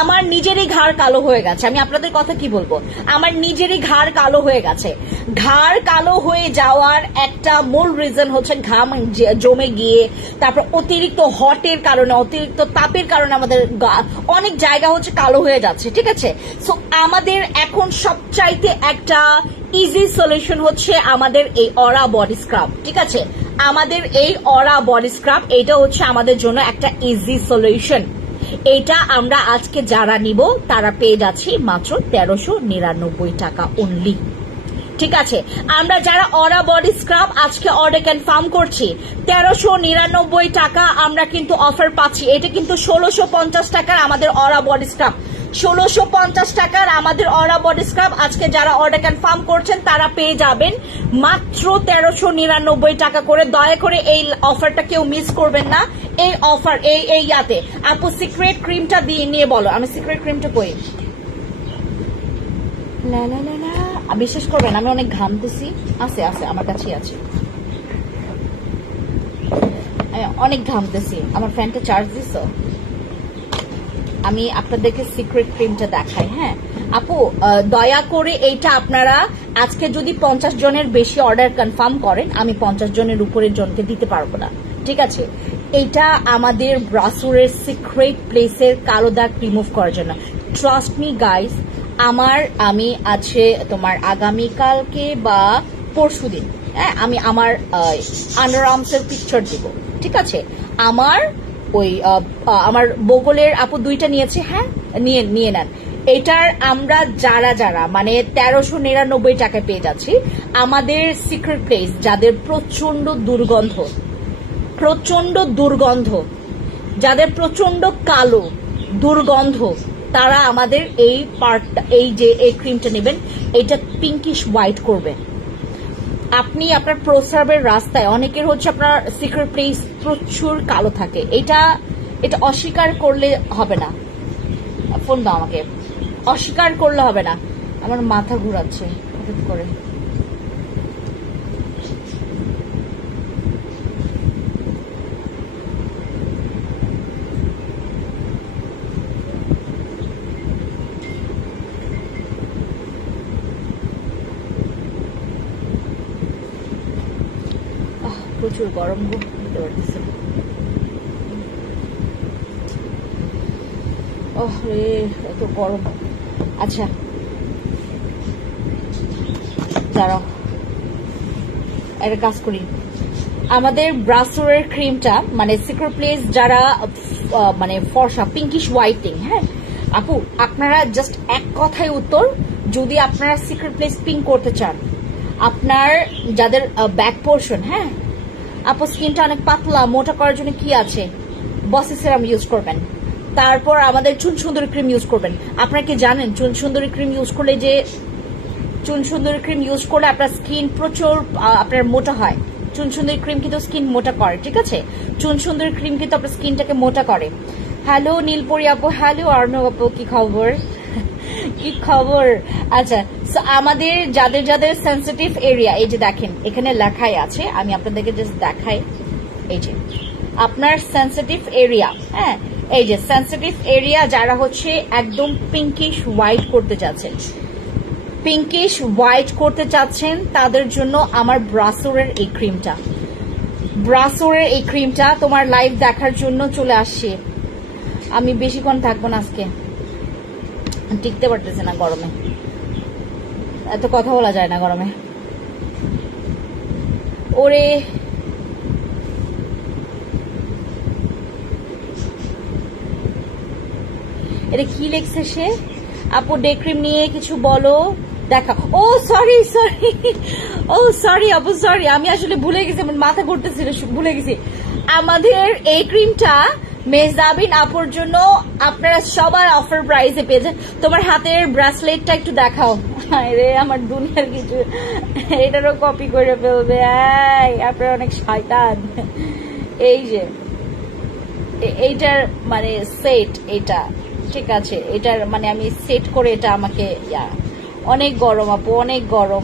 আমার নিজেরই ঘাড় কালো হয়ে গেছে। আমি আপনাদের কথা কি বলবো, আমার নিজেরই ঘাড় কালো হয়ে গেছে। ঘাড় কালো হয়ে যাওয়ার একটা মূল রিজন হচ্ছে ঘাম জমে গিয়ে, তারপর অতিরিক্ত হটের কারণে, অতিরিক্ত তাপের কারণে আমাদের অনেক জায়গা হচ্ছে কালো হয়ে যাচ্ছে, ঠিক আছে? সো আমাদের এখন সবচাইতে একটা ইজি সলিউশন হচ্ছে আমাদের এই অরা বডি স্ক্রাব, ঠিক আছে? আমাদের এই অরা বডি স্ক্রাব, এটা হচ্ছে আমাদের জন্য একটা ইজি সলিউশন। এটা আমরা আজকে যারা নিব তারা পেয়ে যাচ্ছি মাত্র 1399 টাকা অনলি, ঠিক আছে? আমরা যারা অরা বডি স্ক্রাব আজকে অর্ডার কনফার্ম করছি 1399 টাকা আমরা কিন্তু অফার পাচ্ছি। এটা কিন্তু 1650 টাকার আমাদের অরা বডি স্ক্রাব, 1650 টাকার আমাদের অরা বডি স্ক্রাব আজকে যারা অর্ডার কনফার্ম করছেন তারা পেয়ে যাবেন মাত্র 1399 টাকা করে। দয়া করে এই অফারটা কেউ মিস করবেন না। এই অফার এই ইয়াতে আপু সিক্রেট ক্রিমটা দিয়ে নিয়ে বলো, আমি সিক্রেট ক্রিমটা কই, না না না না বিশ্বাস করবেন আমি অনেক ঘামতেছি, আছে আছে আমার কাছে আছে, অনেক ঘামতেছি। আমার ফ্যানটা চার্জ দিছো? আমি আপনাদেরকে সিক্রেট ক্রিমটা দেখাই। হ্যাঁ আপু দয়া করে এইটা আপনারা আজকে যদি 50 জনের বেশি অর্ডার কনফার্ম করেন, আমি 50 জনের উপরের জনকে দিতে পারবো না, ঠিক আছে? এটা আমাদের ব্রাসুরের সিক্রেট প্লেসের কালো দাগ রিমুভ করার জন্য। ট্রাস্ট মি গাইস, আমি আছে তোমার আগামীকালকে বা পরশুদিন, হ্যাঁ আমি আমার আন্ডারআর্মসের পিকচার দিব, ঠিক আছে? আমার বগলের আপু দুইটা নিয়েছে, হ্যাঁ নিয়ে নেন। এটার আমরা যারা যারা মানে 1399 টাকায় পেয়ে যাচ্ছি। আমাদের সিক্রেট প্লেস যাদের প্রচন্ড দুর্গন্ধ, যাদের প্রচন্ড কালো দুর্গন্ধ, তারা আমাদের এই পার্টটা, এই যে এই ক্রিমটা নেবেন, এটা পিঙ্কিশ হোয়াইট করবে। আপনি আপনার প্রস্রাবের রাস্তায় অনেকের হচ্ছে আপনার সিক্রেট প্লেস প্রচুর কালো থাকে, এটা অস্বীকার করলে হবে না। ফোন দাও আমাকে, অস্বীকার করলে হবে না। আমার মাথা ঘুরাচ্ছে, হঠাৎ করে। প্রচুর গরম বুঝতে পারতেছি। এত গরম। আচ্ছা দাঁড়াও, একটা কাজ করি, আমাদের ব্রাসোরের ক্রিমটা মানে সিক্রেট প্লেস যারা মানে ফর্সা পিঙ্কিশ হোয়াইটিং, হ্যাঁ আপু আপনারা জাস্ট এক কথায় উত্তর, যদি আপনারা সিক্রেট প্লেস পিঙ্ক করতে চান, আপনার যাদের ব্যাক পোর্শন, হ্যাঁ আপু স্কিনটা অনেক পাতলা, মোটা করার জন্য কি আছে, বসি সিরাম ইউজ করবেন, তারপর আমাদের চুল সুন্দরী ক্রিম ইউজ করবেন। আপনারা কি জানেন চুল সুন্দরী ক্রিম ইউজ করলে যে চুল সুন্দরী ক্রিম ইউজ করলে আপনার স্কিন প্রচুর আপনার মোটা হয়। চুল সুন্দরী ক্রিম কিন্তু স্কিন মোটা করে, ঠিক আছে, চুল সুন্দরী ক্রিম কিন্তু আপনার স্কিনটাকে মোটা করে। হ্যালো নীলপরি আপু, হ্যালো অর্ণব আপু, কি খবর কি খবর? আচ্ছা আমাদের যাদের যাদের সেন্সিটিভ এরিয়া, এই যে দেখেন এখানে লেখাই আছে, আমি আপনাদেরকে জাস্ট দেখাই, এই যে আপনার সেন্সিটিভ এরিয়া, হ্যাঁ এই যে সেন্সিটিভ এরিয়া যারা হচ্ছে একদম পিঙ্কিশ হোয়াইট করতে চাচ্ছেন, পিঙ্কিশ হোয়াইট করতে চাচ্ছেন তাদের জন্য আমার ব্রাসোরের এই ক্রিমটা, ব্রাসোরের এই ক্রিমটা তোমার লাইভ দেখার জন্য চলে আসছে। আমি বেশিক্ষণ থাকবো না আজকে, টিকতে পারতেছে না গরমে, এত কথা বলা যায় না গরমে। ওরে এটা কি লিখছে সে? আপু ডে ক্রিম নিয়ে কিছু বলো, দেখা। ও সরি সরি, ও সরি আপু সরি, আমি আসলে ভুলে গেছি, আমার মাথা ঘুরতেছিল, ভুলে গেছি। আমাদের এই ক্রিমটা মেহজাবিন আপুর জন্য আপনারা সবার অফার প্রাইসে পেয়েছেন। তোমার হাতের ব্রেসলেটটা একটু দেখাও। রে আমার দুনিয়ার কিছু এটারও কপি করে ফেলবে, আপনার অনেক শয়তান। এই যে এইটার মানে সেট, এটা ঠিক আছে, এটার মানে আমি সেট করে এটা আমাকে অনেক গরম আপু, অনেক গরম,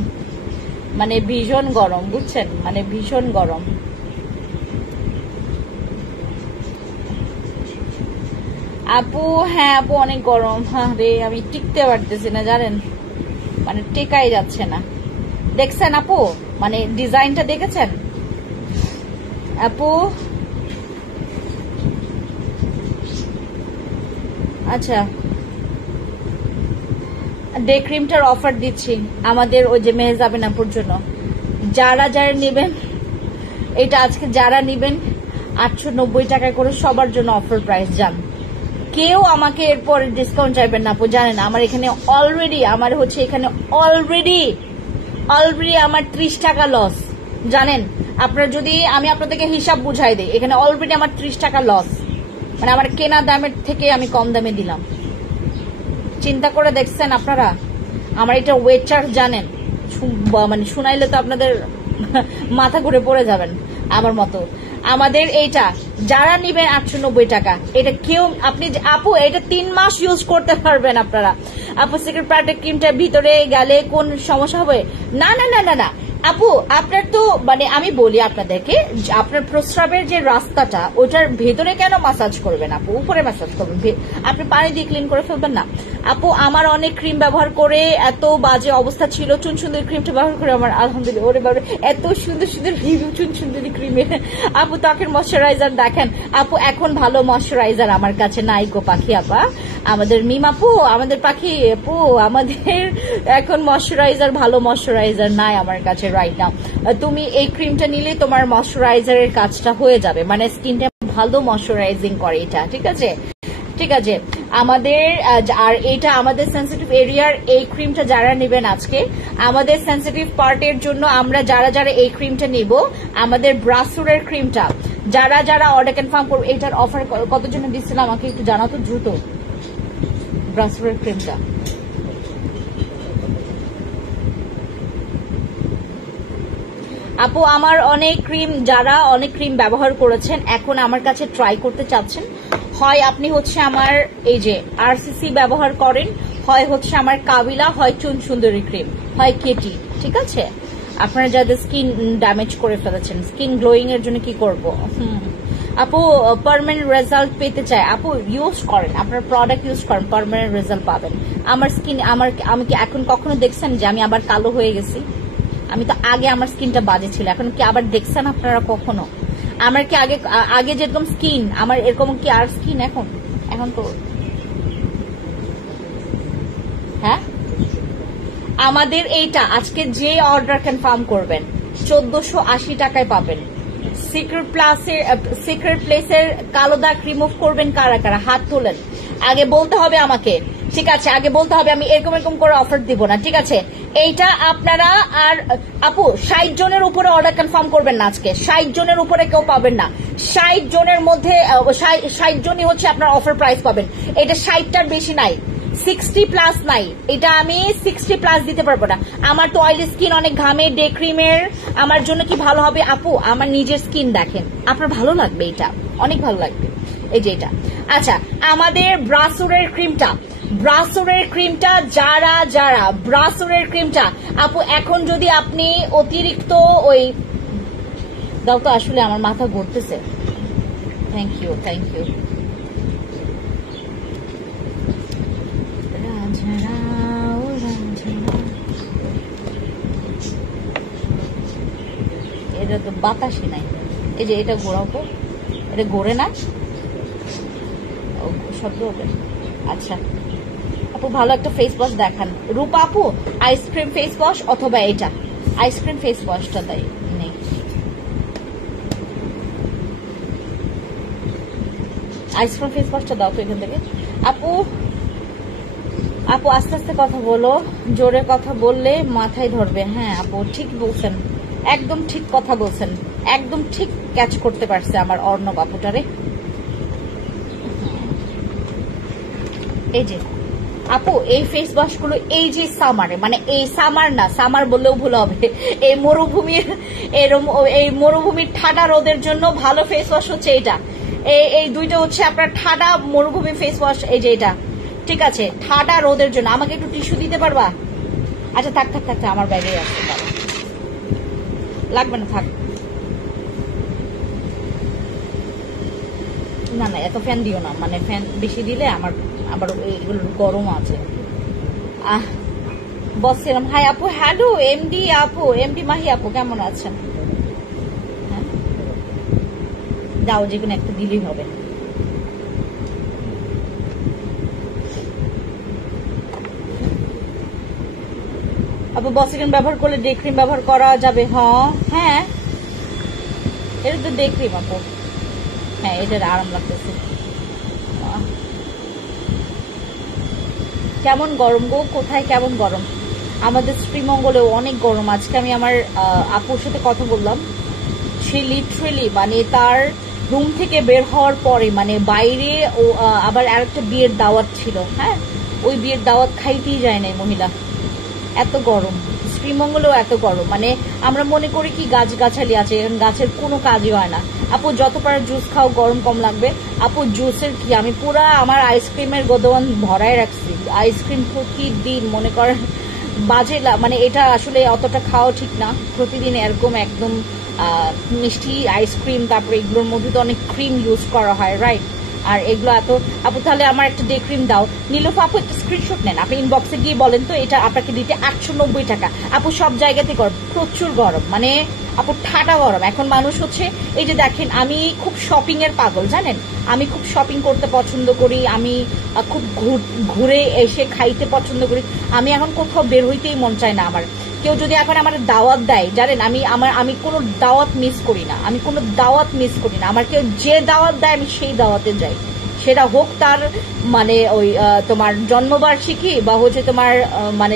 মানে ভীষণ গরম, বুঝছেন, মানে ভীষণ গরম। আপু হ্যাঁ আপু অনেক গরম, হ্যাঁ রে আমি টিকতে পারতেছি না জানেন, মানে টেকাই যাচ্ছে না। দেখছেন আপু, মানে ডিজাইনটা দেখেছেন আপু? আচ্ছা ডে ক্রিমটার অফার দিচ্ছি আমাদের ওই যে মেহজাবিন আপুর জন্য, যারা যারা নেবেন এটা আজকে, যারা নেবেন 890 টাকা করে সবার জন্য অফার প্রাইস। যান, কেউ আমাকে এরপর ডিসকাউন্ট চাইবেন না আপু, জানেন আমার এখানে অলরেডি আমার হচ্ছে এখানে অলরেডি আমার 30 টাকা লস, জানেন আপনার, যদি আমি আপনাদেরকে হিসাব বুঝাই দিই, এখানে অলরেডি আমার 30 টাকা লস, মানে আমার কেনা দামের থেকে আমি কম দামে দিলাম। চিন্তা করে দেখছেন আপনারা? আমার এটা ওয়েট চার্জ জানেন, মানে শুনাইলে তো আপনাদের মাথা ঘুরে পড়ে যাবেন আমার মতো। আমাদের এইটা যারা নিবেন 890 টাকা, এটা কেউ আপনি আপু এটা 3 মাস ইউজ করতে পারবেন আপনারা। আপু সিক্রেট প্যাটের ক্রিমটা ভিতরে গেলে কোন সমস্যা হবে? না না না না না আপু, আপনার তো মানে আমি বলি আপনাদেরকে, আপনার প্রস্রাবের যে রাস্তাটা ওটার ভেতরে কেন মাসাজ করবেন আপু, উপরে মাসাজ করবেন, আপনি পানি দিয়ে ক্লিন করে ফেলবেন না আপু। আমার অনেক ক্রিম ব্যবহার করে এত বাজে অবস্থা ছিল, চুন সুন্দরী ক্রিমটা ব্যবহার করে আমার আলহামদুলিল্লাহ, ওরে বাবা এত সুন্দর সুন্দর রিভিউ চুন সুন্দরী ক্রিমের। আপু ত্বকের ময়শ্চারাইজার দেখেন আপু, এখন ভালো ময়শ্চারাইজার আমার কাছে নাই গো পাখি আপা, আমাদের মিম আপু, আমাদের পাখি আপু, আমাদের এখন ময়শ্চারাইজার, ভালো ময়শ্চারাইজার নাই আমার কাছে রাইট নাও। তুমি এই ক্রিমটা নিলে তোমার ময়শ্চারাইজারের কাজটা হয়ে যাবে, মানে স্কিনটা ভালো ময়শ্চারাইজিং করে এটা, ঠিক আছে ঠিক আছে। আমাদের আর এটা আমাদের সেন্সিটিভ এরিয়ার এই ক্রিমটা যারা নেবেন আজকে, আমাদের সেন্সিটিভ পার্টের জন্য আমরা যারা যারা এই ক্রিমটা নিব, আমাদের ব্রাসোরের ক্রিমটা যারা যারা অর্ডার কনফার্ম করবো, এটার অফার কত জন্য দিচ্ছিল আমাকে একটু জানাতো দ্রুত। ব্রাসোরের ক্রিমটা আপু আমার অনেক ক্রিম, যারা অনেক ক্রিম ব্যবহার করেছেন এখন আমার কাছে ট্রাই করতে চাচ্ছেন, হয় আপনি হচ্ছে আমার এই যে আরসিসি ব্যবহার করেন, হয় হচ্ছে আমার কাবিলা, হয় চুন সুন্দরী ক্রিম, হয় কেটি। ঠিক আছে, আপনারা যাদের স্কিন ড্যামেজ করে ফেলেছেন, স্কিন গ্লোয়িং এর জন্য কি করব, আপু পার্মানেন্ট রেজাল্ট পেতে চায়, আপু ইউজ করেন, আপনার প্রোডাক্ট ইউজ করেন, পার্মানেন্ট রেজাল্ট পাবেন। আমার স্কিন আমি কি এখন কখনো দেখছেন যে আমি আবার কালো হয়ে গেছি? আমি তো আগে আমার স্কিনটা বাজে ছিল, এখন কি আবার দেখছেন আপনারা কখনো? আমার কি আগে যেরকম স্কিন, আমার এরকম কি আর স্কিন এখন? এখন তো হ্যাঁ, আমাদের এইটা আজকে যে অর্ডার কনফার্ম করবেন 1480 টাকায় পাবেন। সিক্রেট প্লেসের কালো দাগ রিমুভ করবেন কারা কারা, হাত তোলেন। আগে বলতে হবে আমাকে, ঠিক আছে, আগে বলতে হবে, আমি এরকম এরকম করে অফার দিব না, ঠিক আছে? এইটা আপনারা আর আপু 60 জনের উপরে অর্ডার কনফার্ম করবেন না আজকে, 60 জনের উপরে কেউ পাবেন না। 60 জনের মধ্যে 60 জনই হচ্ছে আপনার অফার প্রাইস পাবেন। এটা 60টার বেশি নাই, 60 প্লাস নাই, এটা আমি 60 প্লাস দিতে পারবো না। আমার তো অয়েলি স্কিন, অনেক ঘামে, ডে ক্রিমের আমার জন্য কি ভালো হবে আপু? আমার নিজের স্কিন দেখেন, আপনার ভালো লাগবে, এটা অনেক ভালো লাগবে। এই যে এটা, আচ্ছা আমাদের ব্রাসুরের ক্রিমটা যারা যারা ব্রাসুরের ক্রিমটা আপু, এখন যদি আপনি অতিরিক্ত ওই দাও তো, আসলে আমার মাথা ঘুরতেছে। থ্যাংক ইউ এটা তো বাতাসই নাই। এই যে এটা ঘোরাও তো, এটা ঘোরে না, শব্দ হবে। আচ্ছা আপু ভালো একটা ফেস ওয়াশ দেখান। রূপা আপু আইসক্রিম ফেস ওয়াশ অথবা এটা আইসক্রিম ফেস ওয়াশটা দেয় নেই। আইসক্রিম ফেস ওয়াশটা দাও তো এখান থেকে। আপু আস্তে আস্তে কথা বলো, জোরে কথা বললে মাথায় ধরবে। হ্যাঁ আপু ঠিক বলছেন, একদম ঠিক কথা বলছেন, একদম ঠিক ক্যাচ করতে পারছে আমার অর্ণব আপুটারে। এই যে আপু এই ফেস ওয়াশ গুলো এই যে সামারে, মানে এই সামার না, সামার বললেও ভুল হবে, এই মরুভূমির ঠাডা রোদের জন্য ভালো ফেস ওয়াশ হচ্ছে এটা। এই দুইটা হচ্ছে আপনার ঠাডা মরুভূমি ফেস ওয়াশ। এই যে এটা ঠিক আছে, ঠাডা রোদের জন্য। আমাকে একটু টিস্যু দিতে পারবা? আচ্ছা থাক আমার ব্যাগে আছে, লাগবে না, থাক। না এত ফ্যান দিও না, মানে ফ্যান বেশি দিলে আমার আবার এগুলো গরম আছে। বসছিলাম। হাই আপু, হ্যালো এমডি আপু, এমডি মাহি আপু কেমন আছেন? হ্যাঁ যাও, যে কোনো একটা দিলেই হবে। আপু বসিলিন ব্যবহার করলে ডে ক্রিম ব্যবহার করা যাবে? হ্যাঁ এটা তো ডে ক্রিম আপু। হ্যাঁ এটার আরাম লাগতেছে। কেমন গরম গো, কোথায় কেমন গরম? আমাদের শ্রীমঙ্গলেও অনেক গরম। আজকে আমি আমার আপুর সাথে কথা বললাম, সে লিটারেলি মানে তার রুম থেকে বের হওয়ার পরে মানে বাইরে ও আবার আরেকটা বিয়ের দাওয়াত ছিল, হ্যাঁ ওই বিয়ের দাওয়াত খাইতেই যায় না মহিলা, এত গরম। শ্রীমঙ্গলেও এত গরম, মানে আমরা মনে করি কি গাছগাছালি আছে, এখন গাছের কোনো কাজই হয় না। আপু যত পারে জুস খাও, গরম কম লাগবে। আপু জুসের কি, আমি পুরা আমার আইসক্রিমের গোদওয়ান ভরাই রাখছি, আইসক্রিম প্রতিদিন, মনে করেন বাজে, মানে এটা আসলে অতটা খাওয়া ঠিক না প্রতিদিন এরকম একদম মিষ্টি আইসক্রিম। তারপরে এগুলোর মধ্যে তো অনেক ক্রিম ইউজ করা হয়, রাইট? আর এগুলো এত। আপু তাহলে আমার একটা ডে ক্রিম দাও। নীলুফা আপু একটা স্ক্রিনশট নেন, আপনি ইনবক্সে গিয়ে বলেন তো এটা আপনাকে দিতে 890 টাকা। আপু সব জায়গাতে গরম, প্রচুর গরম, মানে আপু ঠাডা গরম। এখন মানুষ হচ্ছে, এই যে দেখেন আমি খুব শপিং এর পাগল, জানেন আমি খুব শপিং করতে পছন্দ করি, আমি খুব ঘুরে এসে খাইতে পছন্দ করি। আমি এখন কোথাও বের হইতেই মন চায় না আমার। কেউ যদি এখন আমার দাওয়াত দেয়, জানেন আমি কোনো দাওয়াত মিস করি না, আমার কেউ যে দাওয়াত দেয় আমি সেই দাওয়াতে যাই। সেটা হোক তার মানে ওই তোমার জন্মবার্ষিকী বা হচ্ছে তোমার মানে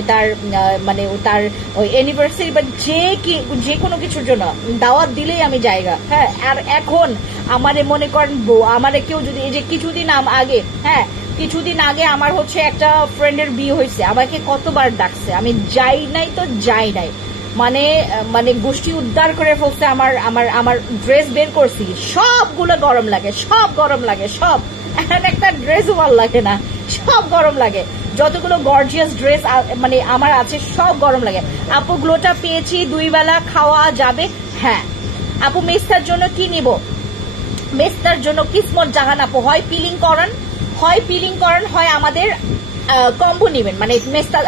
তার ওই অ্যানিভার্সারি বা যে কোনো কিছুর জন্য দাওয়াত দিলেই আমি জায়গা। হ্যাঁ আর এখন আমারে মনে করেন আমারে কেউ যদি, এই যে কিছুদিন আগে আমার হচ্ছে একটা ফ্রেন্ডের বিয়ে হয়েছে, আমাকে কতবার ডাকছে, আমি যাই নাই, মানে গোষ্ঠী উদ্ধার করে ফেলছে। আমার ড্রেস বের করছি, সবগুলো গরম লাগে, সব এখন একটা ড্রেসও ভালো লাগে না, সব গরম লাগে। যতগুলো গর্জিয়াস ড্রেস মানে আমার আছে সব গরম লাগে। আপু গ্লোটা পেয়েছি, 2 বেলা খাওয়া যাবে? হ্যাঁ আপু। মেস্তার জন্য কি নিব? মেস্তার জন্য কিসমত জাহান আপু, হয় পিলিং করান, হয় আমাদের কম্বো নিবেন, মানে মেস্তা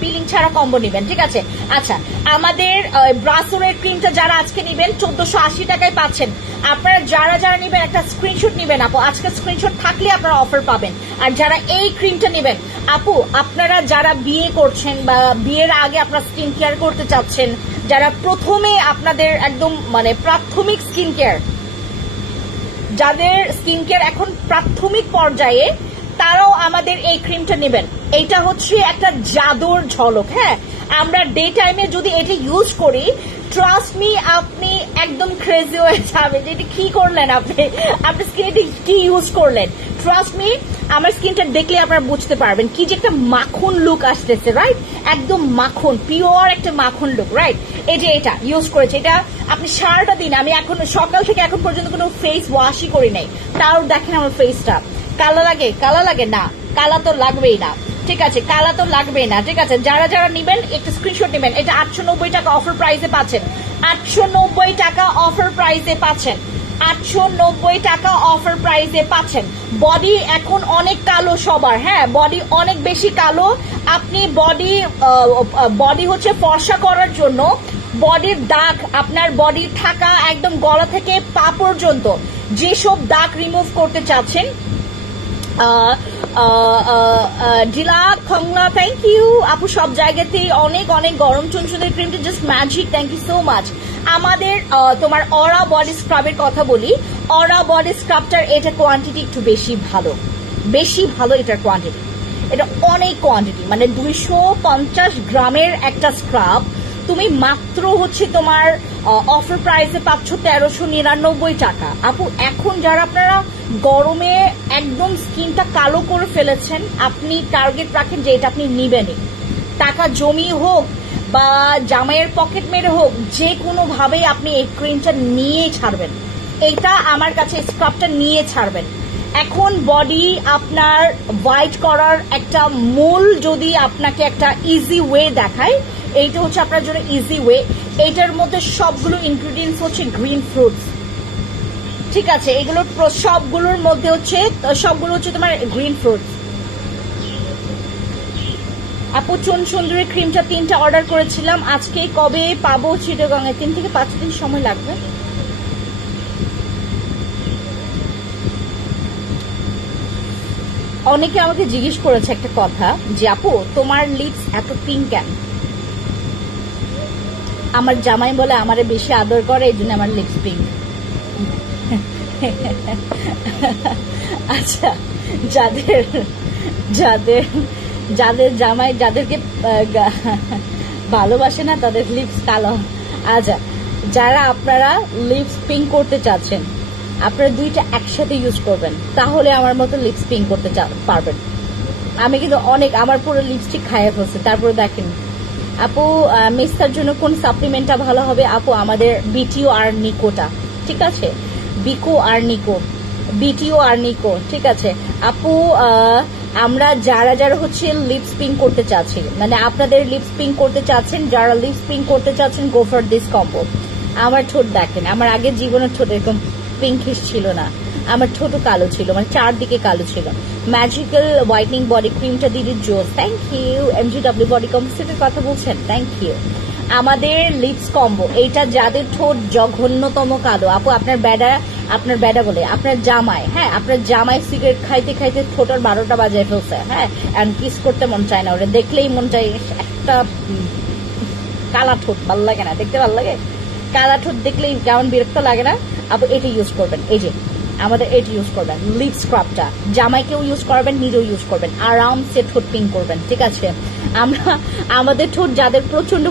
পিলিং ছাড়া কম্বো নিবেন, ঠিক আছে। আচ্ছা, আমাদের ব্রাসোরের ক্রিমটা যারা আজকে নিবেন 1480 টাকায় পাচ্ছেন। আপনারা যারা নিবেন একটা স্ক্রিনশট নিবেন আপু, আজকে স্ক্রিনশট থাকলে আপনারা অফার পাবেন। আর যারা এই ক্রিমটা নিবেন আপু, আপনারা যারা বিয়ে করছেন বা বিয়ের আগে আপনারা স্কিন কেয়ার করতে চাচ্ছেন, যারা প্রথমে আপনাদের একদম মানে প্রাথমিক স্কিন কেয়ার, যাদের স্কিন কেয়ার এখন প্রাথমিক পর্যায়ে, তারাও আমাদের এই ক্রিমটা নেবেন। এটা হচ্ছে একটা জাদুর ঝলক। হ্যাঁ, আমরা ডে টাইমে যদি এটা ইউজ করি, ট্রাস্ট মি, আপনি একদম ক্রেজি হয়ে যাবেন। এটা কি করলেন আপনি, আপনার স্কিনে কি ইউজ করলেন। ট্রাস্ট মি, আমার স্কিনটা দেখলে আপনারা বুঝতে পারবেন কি যে একটা মাখন লুক আসতেছে, রাইট? একদম মাখন, পিওর একটা মাখন লুক, রাইট? এই যে এটা ইউজ করেছে, এটা আপনি সারাটা দিন, আমি এখন সকাল থেকে এখন পর্যন্ত কোনো ফেস ওয়াশই করি নাই, তাও দেখেন আমার ফেসটা কালা লাগে না, কালা তো লাগবেই না, ঠিক আছে, কালা তো লাগবেই না, ঠিক আছে। যারা নিবেন একটা স্ক্রিনশট নেবেন। এটা 890 টাকা অফার প্রাইসে পাচ্ছেন, 890 টাকা অফার প্রাইসে পাচ্ছেন, 890 টাকা অফার প্রাইসে পাচ্ছেন। বডি এখন অনেক কালো সবার, হ্যাঁ বডি অনেক বেশি কালো। আপনি বডি হচ্ছে ফর্সা করার জন্য, বডির দাগ, আপনার বডি থাকা একদম গলা থেকে পা পর্যন্ত যেসব দাগ রিমুভ করতে চাচ্ছেন, ডিলা খংলা, থ্যাংক ইউ আপু। সব জায়গাতেই অনেক গরম চুনচুনের ক্রিমটা just magic, thank you so much. আমাদের তোমার অরা বডি স্ক্রাবের কথা বলি, অরা বডি স্ক্রাবটার এটা কোয়ান্টিটি একটু বেশি ভালো এটার কোয়ান্টিটি, এটা অনেক কোয়ান্টিটি, মানে 250 গ্রামের একটা স্ক্রাব তুমি মাত্র হচ্ছে তোমার অফার প্রাইসে পাচ্ছ 1399 টাকা আপু। এখন যারা আপনারা গরমে একদম স্কিনটা কালো করে ফেলেছেন, আপনি টার্গেট রাখেন যে এটা আপনি নিবেনই, টাকা জমি হোক বা জামাইয়ের পকেট মেরে হোক, যে কোনো ভাবেই আপনি এই ক্রিমটা নিয়ে ছাড়বেন। এটা আমার কাছে স্ক্রাবটা নিয়ে ছাড়বেন। এখন বডি আপনার হোয়াইট করার একটা মূল যদি আপনাকে একটা ইজি ওয়ে দেখায়, এইটা হচ্ছে আপনার জন্য ইজি ওয়ে। এইটার মধ্যে সবগুলো ইনগ্রিডিয়েন্টস হচ্ছে গ্রিন ফ্রুটস, ঠিক আছে, এগুলোর সবগুলোর মধ্যে হচ্ছে তোমার গ্রিন ফ্রুটস। আপু চুন সুন্দরী ক্রিমটা 3টা অর্ডার করেছিলাম, আজকে কবে পাবো চিটাগাঙে? 3 থেকে 5 দিন সময় লাগবে। অনেকে আমাকে জিজ্ঞেস করেছে একটা কথা যে আপু তোমার লিপস এত পিঙ্ক কেন? আমার জামাই বলে আমারে বেশি আদর করে, এই জন্য আমার লিপস পিঙ্ক। আচ্ছা, যাদের জামাই যাদেরকে ভালোবাসে না তাদের লিপস কালো। আচ্ছা, যারা আপনারা লিপস পিঙ্ক করতে চাচ্ছেন, আপনারা 2টা একসাথে ইউজ করবেন, তাহলে আমার মতো লিপস পিঙ্ক করতে পারবেন। আমি কিন্তু আমার পুরো লিপস্টিক খাইয়ে ফেলছি, তারপরে দেখেন। আপু মেস্তার জন্য কোন সাপ্লিমেন্টটা ভালো হবে? আপু আমাদের বিটিও আর নিকোটা, ঠিক আছে, বিকো আর নিকো, ঠিক আছে আপু। আমরা যারা হচ্ছে লিপস পিঙ্ক করতে চাচ্ছি, মানে আপনাদের লিপস পিঙ্ক করতে চাচ্ছেন, যারা লিপস পিঙ্ক করতে চাচ্ছেন, গো ফর দিস কম্বো। আমার ঠোঁট দেখেন, আমার আগের জীবনের ঠোঁট এরকম পিঙ্কিশ ছিল না, আমার ঠোঁট কালো ছিল, মানে চারদিকে কালো ছিল। ম্যাজিক্যাল হোয়াইটনিং বডি ক্রিমটা দিদি জোস, থ্যাংক ইউ। MGW বডি কম্পোজিটের কথা বলছেন, থ্যাংক ইউ। আমাদের লিপস কম্বো, এইটা যাদের ঠোঁট জঘন্যতম কালো, আপু আপনার বেডা বলে আপনার জামাই, হ্যাঁ আপনার জামাই সিগারেট খাইতে খাইতে ঠোঁটের 12টা বাজায় ফেলছে, হ্যাঁ, এন্ড কিস করতে মন চায় না, ওরা দেখলেই মন চায় একটা কালা ঠোঁট, ভালো লাগে না দেখতে, ভালো লাগে কালা ঠোঁট দেখলেই কেমন বিরক্ত লাগে না আপু? এটা ইউজ করবেন, এই যে আমাদের এটা ইউজ করবেন, লিপ স্ক্রাবটা, জামাইকেও ইউজ করবেন, নিজেও ইউজ করবেন, আরামসে ঠোঁট পিঙ্ক করবেন, ঠিক আছে। আমাদের ঠোঁট যাদের প্রচন্ড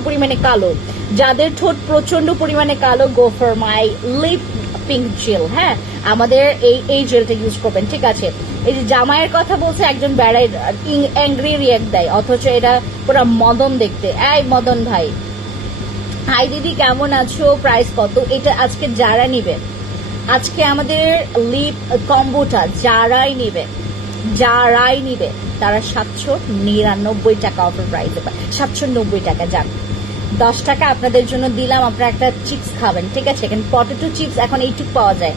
পরিমাণে কালো, go for my lip pink gel, হ্যাঁ আমাদের এই জেলটা ইউজ করবেন, ঠিক আছে। এই যে জামাইয়ের কথা বলছে, একজন বেড়ায় অ্যাংরি রিয়াক্ট দেয়, অথচ এটা পুরো মদন দেখতে। এই মদন ভাই, হাই দিদি কেমন আছো, প্রাইস কত? এটা আজকে যারা নিবে, আজকে আমাদের লিপ কম্বোটা যারাই নিবে, যারাই নিবে তারা 799 টাকা অফার প্রাইসে পায়। 790 টাকা যান, 10 টাকা আপনাদের জন্য দিলাম, আপনারা একটা চিপস খাবেন, ঠিক আছে? এখানে পটেটো চিপস এখন এইটুক পাওয়া যায়,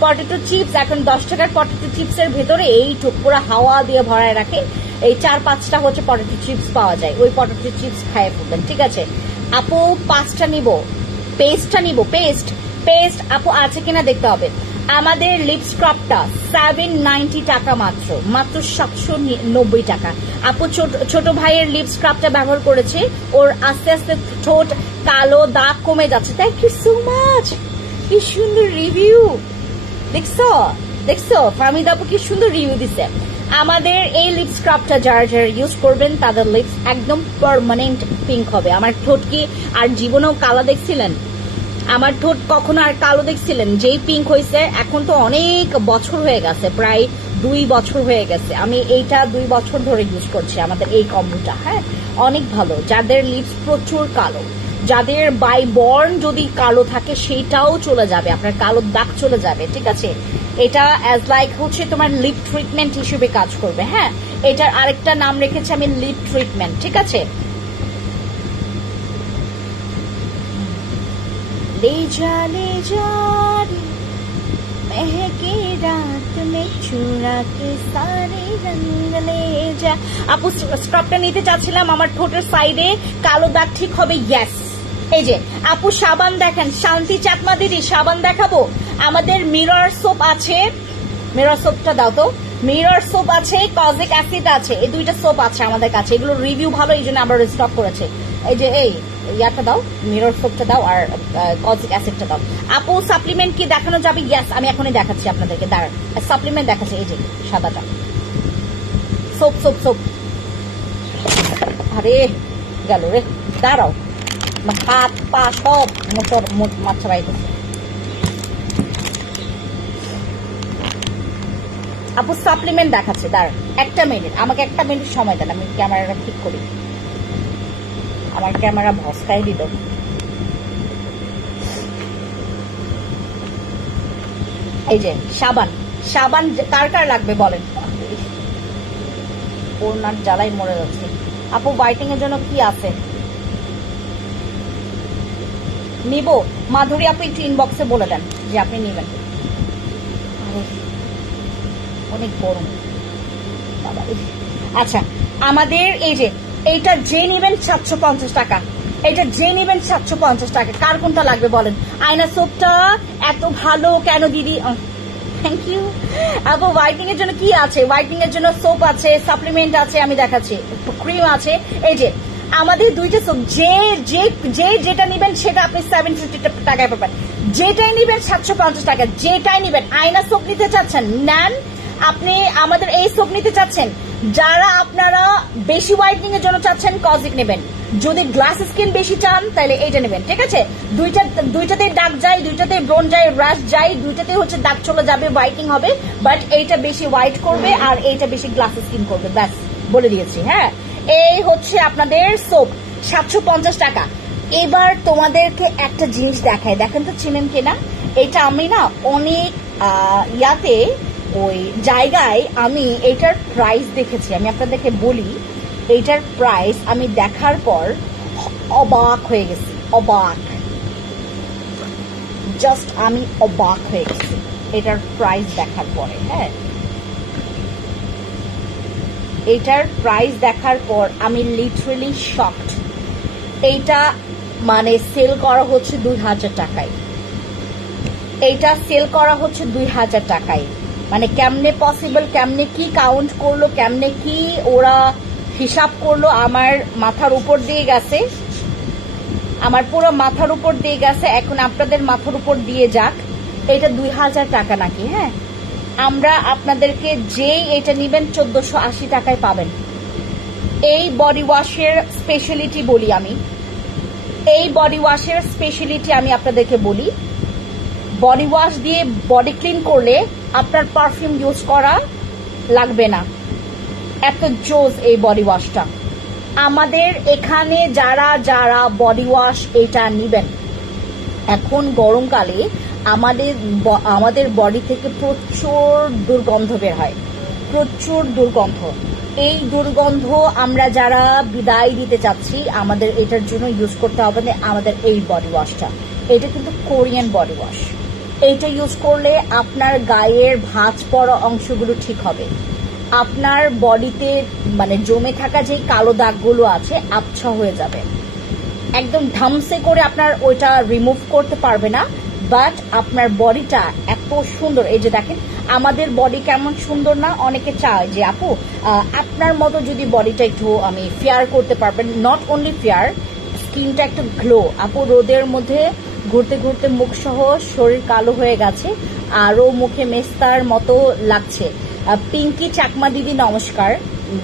পটেটো চিপস এখন 10 টাকার পটেটো চিপসের ভেতরে এইটুক পুরো হাওয়া দিয়ে ভরায় রাখে, এই 4-5টা হচ্ছে পটেটো চিপস পাওয়া যায়, ওই পটেটো চিপস খাইয়ে ফেলবেন, ঠিক আছে? আপু 5টা নিব, পেস্টটা নিব, পেস্ট আপু আছে কিনা দেখতে হবে। আমাদের লিপ স্ক্রাবটা 790 টাকা, মাত্র 790 টাকা। আপু ছোট ভাইয়ের লিপ স্ক্রাবটা ব্যবহার করেছে, ওর আস্তে আস্তে ঠোঁট কালো দাগ কমে যাচ্ছে। থ্যাংক ইউ সো মাচ, কি সুন্দর রিভিউ, দেখছো ফাহমিদা আপু কি সুন্দর রিভিউ দিছে। আমাদের এই লিপ স্ক্রাবটা যারা যারা ইউজ করবেন তাদের লিপস একদম পার্মানেন্ট পিঙ্ক হবে। আমার ঠোঁট কি আর জীবনেও কালো দেখছিলেন? আমার ঠোঁট কখনো আর কালো দেখছিলেন? যেই পিঙ্ক হয়েছে, এখন তো অনেক বছর হয়ে গেছে, প্রায় 2 বছর হয়ে গেছে আমি এইটা 2 বছর ধরে ইউজ করছি। আমাদের এই কম্বোটা হ্যাঁ অনেক ভালো, যাদের লিপস প্রচুর কালো, যাদের বাই বর্ন যদি কালো থাকে সেটাও চলে যাবে, আপনার কালো দাগ চলে যাবে, ঠিক আছে? এটা অ্যাজ লাইক হচ্ছে তোমার লিপ ট্রিটমেন্ট হিসেবে কাজ করবে। হ্যাঁ, এটার আরেকটা নাম রেখেছি আমি লিপ ট্রিটমেন্ট, ঠিক আছে? ले जा रे महके रात में चुरा के सारे रंग ले जा। আপু স্ক্রাবটা নিতে চাচ্ছিলাম, আমার ঠোঁটের সাইডে কালো দাগ ঠিক হবে। ইয়েস, এই যে আপু সাবান দেখেন, শান্তি চাকমা দিদি সাবান দেখাবো। আমাদের মিরর সোপ আছে, মিরর সোপটা দাও তো। মিরর সোপ আছে, কজিক অ্যাসিড আছে, এই 2টা সোপ আছে আমাদের কাছে, এগুলো রিভিউ ভালো, এই জন্য আবার স্টক করেছে। এই যে এই ইয়াটা দাও, মিরর সোপটা দাও আর কজিক অ্যাসিডটা দাও। আপু সাপ্লিমেন্ট কি দেখানো যাবে? ইয়েস, আমি এখনই দেখাচ্ছি আপনাদেরকে, দাঁড়ান। সাপ্লিমেন্ট দেখাচ্ছি, এই যে সাদাটা সোপ। আরে গেল রে, দাঁড়াও, হাত পা সব মোটর মাথা বাইতেছে। আপু সাপ্লিমেন্ট দেখাচ্ছে, দাঁড়ান 1 মিনিট, আমাকে 1 মিনিট সময় দেন, আমি ক্যামেরাটা ঠিক করি। আমার ক্যামেরা ভস্কাই দিল। এই যে সাবান কার কার লাগবে বলেন? ওনার জ্বালাই মরে যাচ্ছে। আপু হোয়াইটিং এর জন্য কি আছে নিব? মাধুরী আপু একটু ইনবক্সে বলে দেন যে আপনি নেবেন। অনেক গরম বাবা। আচ্ছা, আমাদের এই যে এইটা যে নেবেন 750 টাকা, এটা যে নেবেন 750 টাকা। কার কোনটা লাগবে বলেন? আয়না সোপটা এত ভালো কেন দিদি? থ্যাংক ইউ আপু। হোয়াইটিং এর জন্য কি আছে? হোয়াইটিং এর জন্য সোপ আছে, সাপ্লিমেন্ট আছে, আমি দেখাচ্ছি, ক্রিম আছে। এই যে আমাদের 2টা সোপ, যেটা নেবেন সেটা আপনি 750 টাকায় পাবেন, যেটাই নেবেন 750 টাকা, যেটাই নেবেন। আয়না সোপ নিতে চাচ্ছেন নেন, আপনি আমাদের এই সোপ নিতে চাচ্ছেন, যারা আপনারা বেশি হোয়াইটনিং এর জন্য চাচ্ছেন কজিক নেবেন, যদি গ্লাস স্কিন বেশি চান তাহলে এইটা নেবেন, ঠিক আছে? দুইটাতেই দাগ যায়, দুইটাতেই ব্রোন যায়, রাশ যায়, দুইটাতেই হচ্ছে দাগ চলে যাবে, হোয়াইটনিং হবে, বাট এইটা বেশি হোয়াইট করবে আর এইটা বেশি গ্লাস স্কিন করবে, ব্যাস বলে দিয়েছি। হ্যাঁ, এই হচ্ছে আপনাদের সোপ 750 টাকা। এবার তোমাদেরকে একটা জিনিস দেখায়, দেখেন তো চিনেন কিনা। এটা আমি না অনেক ইয়াতে ওই জায়গায় আমি এইটার প্রাইস দেখেছি, আমি আপনাদেরকে বলি, এইটার প্রাইস আমি দেখার পর অবাক হয়ে গেছি, অবাক, জাস্ট আমি অবাক হয়ে গেছি এটার প্রাইস দেখার পরে। হ্যাঁ, এটার প্রাইস দেখার পর আমি লিটারালি শকড। এইটা মানে সেল করা হচ্ছে 2000 টাকায়, এইটা সেল করা হচ্ছে 2000 টাকায়। মানে কেমনে পসিবল, কেমনে কি কাউন্ট করলো, কেমনে কি ওরা হিসাব করলো, আমার মাথার উপর দিয়ে গেছে, আমার পুরো মাথার উপর দিয়ে গেছে। এখন আপনাদের মাথার উপর দিয়ে যাক, এটা 2000 টাকা নাকি? হ্যাঁ, আমরা আপনাদেরকে যেই এটা নিবেন 1480 টাকায় পাবেন। এই বডি ওয়াশের স্পেশালিটি বলি আমি, আপনাদেরকে বলি, বডি ওয়াশ দিয়ে বডি ক্লিন করলে আপনার পারফিউম ইউজ করা লাগবে না, এত জোস এই বডি ওয়াশটা। আমাদের এখানে যারা যারা বডি ওয়াশ এটা নিবেন, এখন গরমকালে আমাদের বডি থেকে প্রচুর দুর্গন্ধ বের হয়, প্রচুর দুর্গন্ধ। এই দুর্গন্ধ আমরা যারা বিদায় দিতে চাচ্ছি, আমাদের এটার জন্য ইউজ করতে হবে না আমাদের এই বডি ওয়াশটা। এটা কিন্তু কোরিয়ান বডি ওয়াশ। এইটা ইউজ করলে আপনার গায়ের ভাঁজ পড়া অংশগুলো ঠিক হবে, আপনার বডিতে মানে জমে থাকা যে কালো দাগগুলো আছে আবছা হয়ে যাবে। একদম ধামসে করে আপনার ওইটা রিমুভ করতে পারবে না, বাট আপনার বডিটা এত সুন্দর। এই যে দেখেন আমাদের বডি কেমন সুন্দর না? অনেকে চায় যে আপু আপনার মতো যদি বডিটা একটু আমি ফেয়ার করতে পারবেন, নট অনলি ফেয়ার, স্কিনটা একটু গ্লো। আপু রোদের মধ্যে ঘুরতে ঘুরতে মুখ সহ শরীর কালো হয়ে গেছে, আরও মুখে মেস্তার মতো লাগছে। পিঙ্কি চাকমা দিদি নমস্কার।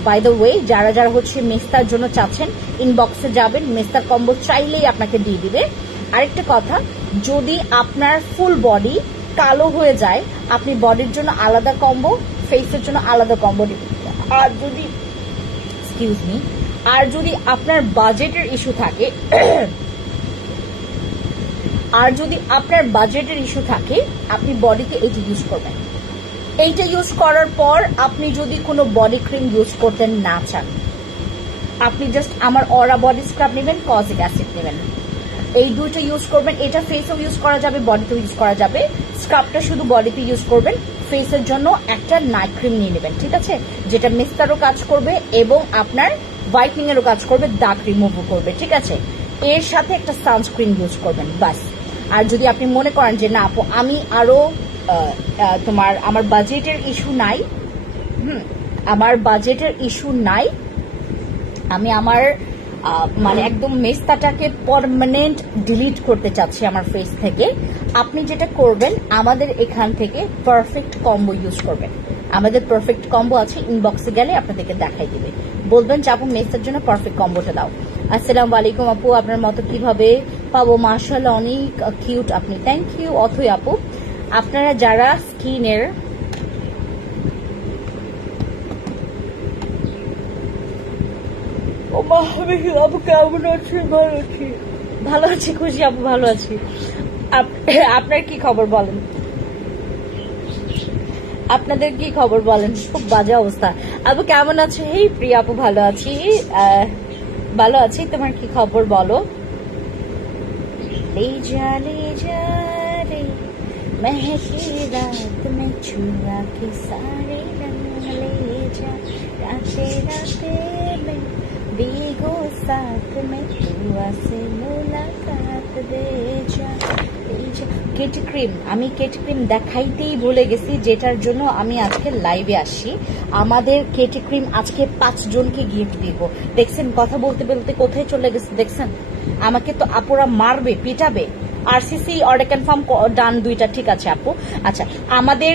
বাই দ্য ওয়ে, যারা যারা হচ্ছে মেস্তার জন্য চাচ্ছেন ইনবক্সে যাবেন, মেস্তার কম্বো চাইলেই আপনাকে দিয়ে দিবে। আরেকটা কথা, যদি আপনার ফুল বডি কালো হয়ে যায়, আপনি বডির জন্য আলাদা কম্বো, ফেসের জন্য আলাদা কম্বো দিবেন। আর যদি এক্সকিউজ মি, আর যদি আপনার বাজেটের ইস্যু থাকে আপনি বডিতে এইটা ইউজ করবেন। এইটা ইউজ করার পর আপনি যদি কোনো বডি ক্রিম ইউজ করতে না চান, আপনি জাস্ট আমার অরা বডি স্ক্রাব নেবেন, কজিক অ্যাসিড নেবেন, এই দুইটা ইউজ করবেন। এটা ফেসেও ইউজ করা যাবে, বডিতেও ইউজ করা যাবে। স্ক্রাবটা শুধু বডিতে ইউজ করবেন। ফেসের জন্য একটা নাইট ক্রিম নিয়ে নেবেন, ঠিক আছে, যেটা মেস্তারও কাজ করবে এবং আপনার হোয়াইটনিং এরও কাজ করবে, দাগ রিমুভও করবে, ঠিক আছে। এর সাথে একটা সানস্ক্রিন ইউজ করবেন, বাস। আর যদি আপনি মনে করেন যে না আপু আমি আরো আমার বাজেটের ইস্যু নাই, আমি আমার মানে একদম মেস্তাটাকে পার্মানেন্ট ডিলিট করতে চাচ্ছি আমার ফেস থেকে, আপনি যেটা করবেন আমাদের এখান থেকে পারফেক্ট কম্বো ইউজ করবেন। আমাদের পারফেক্ট কম্বো আছে, ইনবক্সে গেলে আপনাদেরকে দেখাই দিবে, বলবেন যে আপু মেস্তার জন্য পারফেক্ট কম্বোটা দাও। আসসালামু আলাইকুম আপু, আপনার মতো কিভাবে পাবো? মাশাআল্লাহ অনেক কিউট আপনি, থ্যাংক ইউ অথই আপু। আপনারা যারা স্কিনের আপু কেমন আছি? ভালো আছি খুশি আপু, ভালো আছি। আপনার কি খবর বলেন? আপনাদের কি খবর বলেন? খুব বাজে অবস্থা। আপু কেমন আছো? এই প্রিয়া আপু ভালো আছি, ভালো আছি। তোমার কি খবর বলো? ले जा रे महकी रात में छुआ के सारे रंग, ले जा राते राते में भीगो साथ में दुआ से मुलाकात दे जा। কেটি ক্রিম, আমি কেটি ক্রিম দেখাইতেই ভুলে গেছি, যেটার জন্য আমি আজকে লাইভে আসি। আমাদের কেটি ক্রিম আজকে 5 জনকে গিফট দিব। দেখছেন কথা বলতে বলতে কোথায় চলে গেছে দেখছেন? আমাকে তো আপুরা মারবে, পিটাবে। আরসিসি অর্ডার কনফার্ম ডান, 2টা ঠিক আছে আপু। আচ্ছা, আমাদের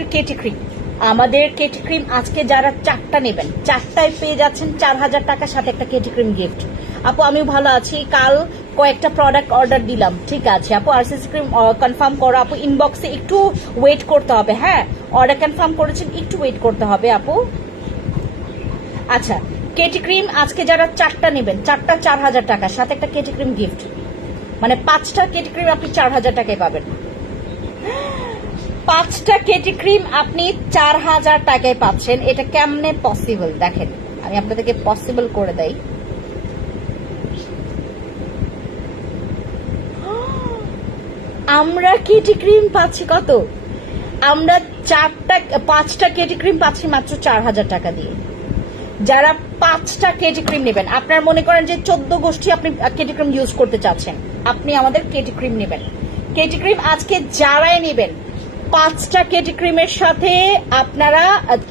কেটি ক্রিম আজকে যারা 4টা নেবেন, 4টায় পেয়ে যাচ্ছেন 4000 টাকার সাথে একটা কেটি ক্রিম গিফট। আপু আমিও ভালো আছি, কাল কয়েকটা প্রোডাক্ট অর্ডার দিলাম, ঠিক আছে আপু। আরসিসি ক্রিম কনফার্ম করো আপু, ইনবক্সে একটু ওয়েট করতে হবে, হ্যাঁ অর্ডার কনফার্ম করেছেন, একটু ওয়েট করতে হবে আপু। আচ্ছা, কেটি ক্রিম আজকে যারা 4টা নেবেন, 4টা 4000 টাকা সাথে একটা কেটি ক্রিম গিফট, মানে 5টা কেটি ক্রিম আপনি 4000 টাকায় পাবেন। 5টা কেটি ক্রিম আপনি 4000 টাকায় পাচ্ছেন। এটা কেমনে পসিবল দেখেন, আমি আপনাদেরকে পসিবল করে দেই। আমরা কেটি ক্রিম পাচ্ছি কত? আমরা 5টা কেটি ক্রিম পাচ্ছি মাত্র 4000 টাকা দিয়ে। যারা 5টা কেটি ক্রিম নেবেন, আপনার মনে করেন যে 14 গোষ্ঠী আপনি কেটি ক্রিম ইউজ করতে চাচ্ছেন, আপনি আমাদের কেটি ক্রিম নেবেন। কেটি ক্রিম আজকে যারাই নেবেন, 5টা কেটি ক্রিমের সাথে আপনারা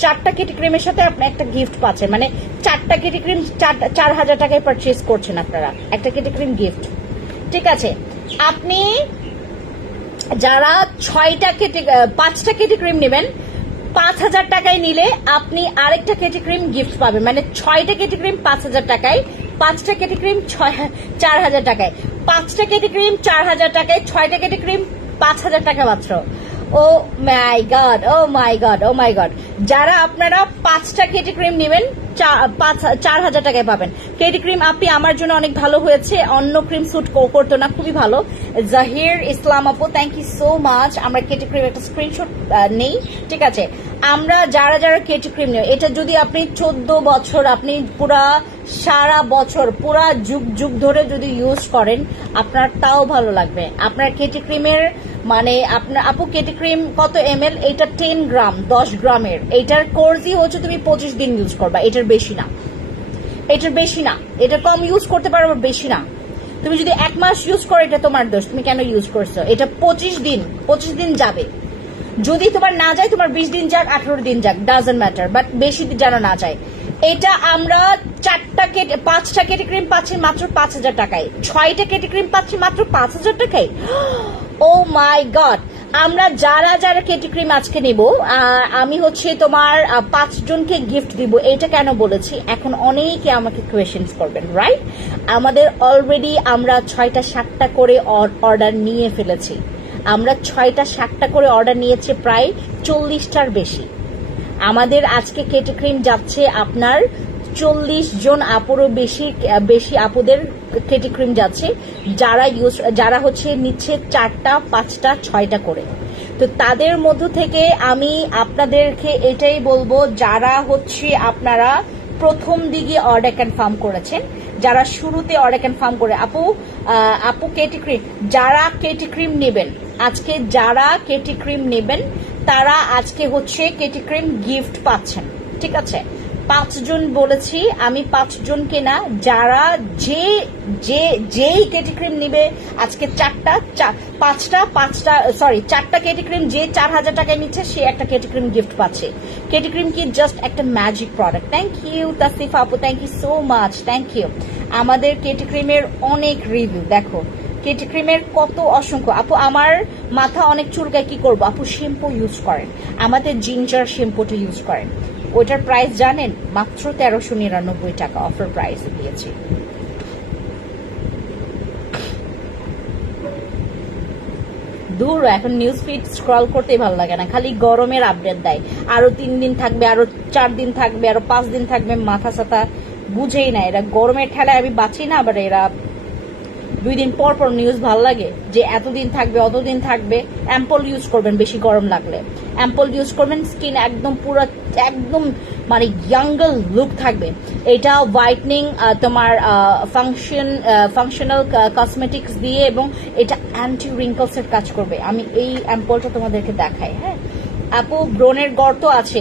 4টা কেটি ক্রিমের সাথে আপনি একটা গিফট পাচ্ছেন, মানে 4টা কেটি ক্রিম 4000 টাকায় পারচেজ করছেন আপনারা, একটা কেটি ক্রিম গিফট, ঠিক আছে। আপনি যারা 5টা কেটি ক্রিম নেবেন, 5000 টাকায় নিলে আপনি আরেকটা কেটি ক্রিম গিফট পাবেন, মানে 6টা কেটি ক্রিম 5000 টাকায়, 5টা কেটি ক্রিম 4000 টাকায়, 5টা কেটি ক্রিম 4000 টাকায়, 6টা কেটি ক্রিম 5000 টাকা মাত্র। ও মাই গড, ও মাই গড, ও মাই গড। যারা আপনারা 5টা কেটি ক্রিম নেবেন 4,000 টাকায় পাবেন। কেটি ক্রিম আপনি আমার জন্য অনেক ভালো হয়েছে, অন্য ক্রিম স্যুট করতো না, খুবই ভালো। জাহির ইসলাম আপু, থ্যাংক ইউ সো মাচ। আমরা কেটি ক্রিম একটা স্ক্রিনশট নেই, ঠিক আছে? আমরা যারা যারা কেটি ক্রিম নেই, এটা যদি আপনি 14 বছর, আপনি পুরা সারা বছর পুরা যুগ যুগ ধরে যদি ইউজ করেন, আপনার তাও ভালো লাগবে। আপনার কেটি ক্রিমের মানে আপনার আপু কেটি ক্রিম কত ml? এটা 10 গ্রাম, 10 গ্রামের। এটার কোর্সই হচ্ছে তুমি 25 দিন ইউজ করবা, এটার বেশি না, এটার বেশি না। এটা কম ইউজ করতে পারো, বেশি না। তুমি যদি 1 মাস ইউজ করো, এটা তোমার দোষ, তুমি কেন ইউজ করছো। এটা 25 দিন যাবে। যদি তোমার না যায়, তোমার 20 দিন যাক, 18 দিন যাক, ডাজন্ট ম্যাটার, বাট বেশি দিন যেন না যায়। এটা আমরা 5টা কেটি ক্রিম পাচ্ছি মাত্র 5,000 টাকায়, 6টা কেটি ক্রিম পাচ্ছি মাত্র 5,000 টাকায়। ও মাই গড। আমরা যারা যারা কেটি ক্রিম আজকে নিব, আমি হচ্ছে তোমার 5 জনকে গিফট দিব। এটা কেন বলেছি, এখন অনেকে আমাকে কোয়েশ্চেন্স করবেন, রাইট? আমাদের অলরেডি আমরা 6টা 7টা করে অর্ডার নিয়ে ফেলেছি। আমরা 6টা 7টা করে অর্ডার নিয়েছি, প্রায় 40টার বেশি। আমাদের আজকে কেটি ক্রিম যাচ্ছে আপনার 40 জন আপুরও বেশি আপুদের কেটি ক্রিম যাচ্ছে, যারা হচ্ছে নিচ্ছে 4টা 5টা 6টা করে। তো তাদের মধ্য থেকে আমি আপনাদেরকে এটাই বলবো, যারা হচ্ছে আপনারা প্রথম দিকে অর্ডার কনফার্ম করেছেন, যারা শুরুতে অর্ডার কনফার্ম করে, আপু কেটি ক্রিম, যারা কেটি ক্রিম নেবেন আজকে, যারা কেটি ক্রিম নেবেন তারা আজকে হচ্ছে কেটি ক্রিম গিফট পাচ্ছেন, ঠিক আছে? 5 জন বলেছি আমি, 5 জনকে না, যারা যেই কেটি ক্রিম নিবে আজকে 4টা কেটি ক্রিম, যে 4,000 টাকায় নিচ্ছে সে একটা কেটি ক্রিম গিফট পাচ্ছে। কেটি ক্রিম কি জাস্ট একটা magic product. Thank you Tasifa আপু, thank you so much, thank you. আমাদের কেটি ক্রিমের অনেক রিভিউ দেখো, কেটি ক্রিমের কত অসংখ্য। আপু আমার মাথা অনেক চুলকায়, কি করবো? আপু শ্যাম্পু ইউজ করেন, আমাদের জিঞ্জার শ্যাম্পুটা ইউজ করেন। ওইটার প্রাইস জানেন? মাত্র 1399 টাকা অফার প্রাইসে দিয়েছি। দূর, এখন নিউজ ফিড স্ক্রল করতেই ভালো লাগে না, খালি গরমের আপডেট দেয়। আরো 3 দিন থাকবে, আরো 4 দিন থাকবে, আরো 5 দিন থাকবে, মাথা সাথা বুঝেই না। এরা গরমের ঠেলায় আমি বাঁচি না, আবার এরা 2 দিন পর পর নিউজ ভালো লাগে যে এতদিন থাকবে, অতদিন থাকবে। অ্যাম্পল ইউজ করবেন বেশি গরম লাগলে, অ্যাম্পল ইউজ করবেন, স্কিন একদম পুরো একদম মানে ইয়াঙ্গল লুক থাকবে। এটা হোয়াইটনিং তোমার ফাংশনাল কসমেটিক্স দিয়ে, এবং এটা অ্যান্টি রিঙ্কলস এর কাজ করবে। আমি এই অ্যাম্পলটা তোমাদেরকে দেখাই। হ্যাঁ আপু, ব্রনের গর্ত আছে,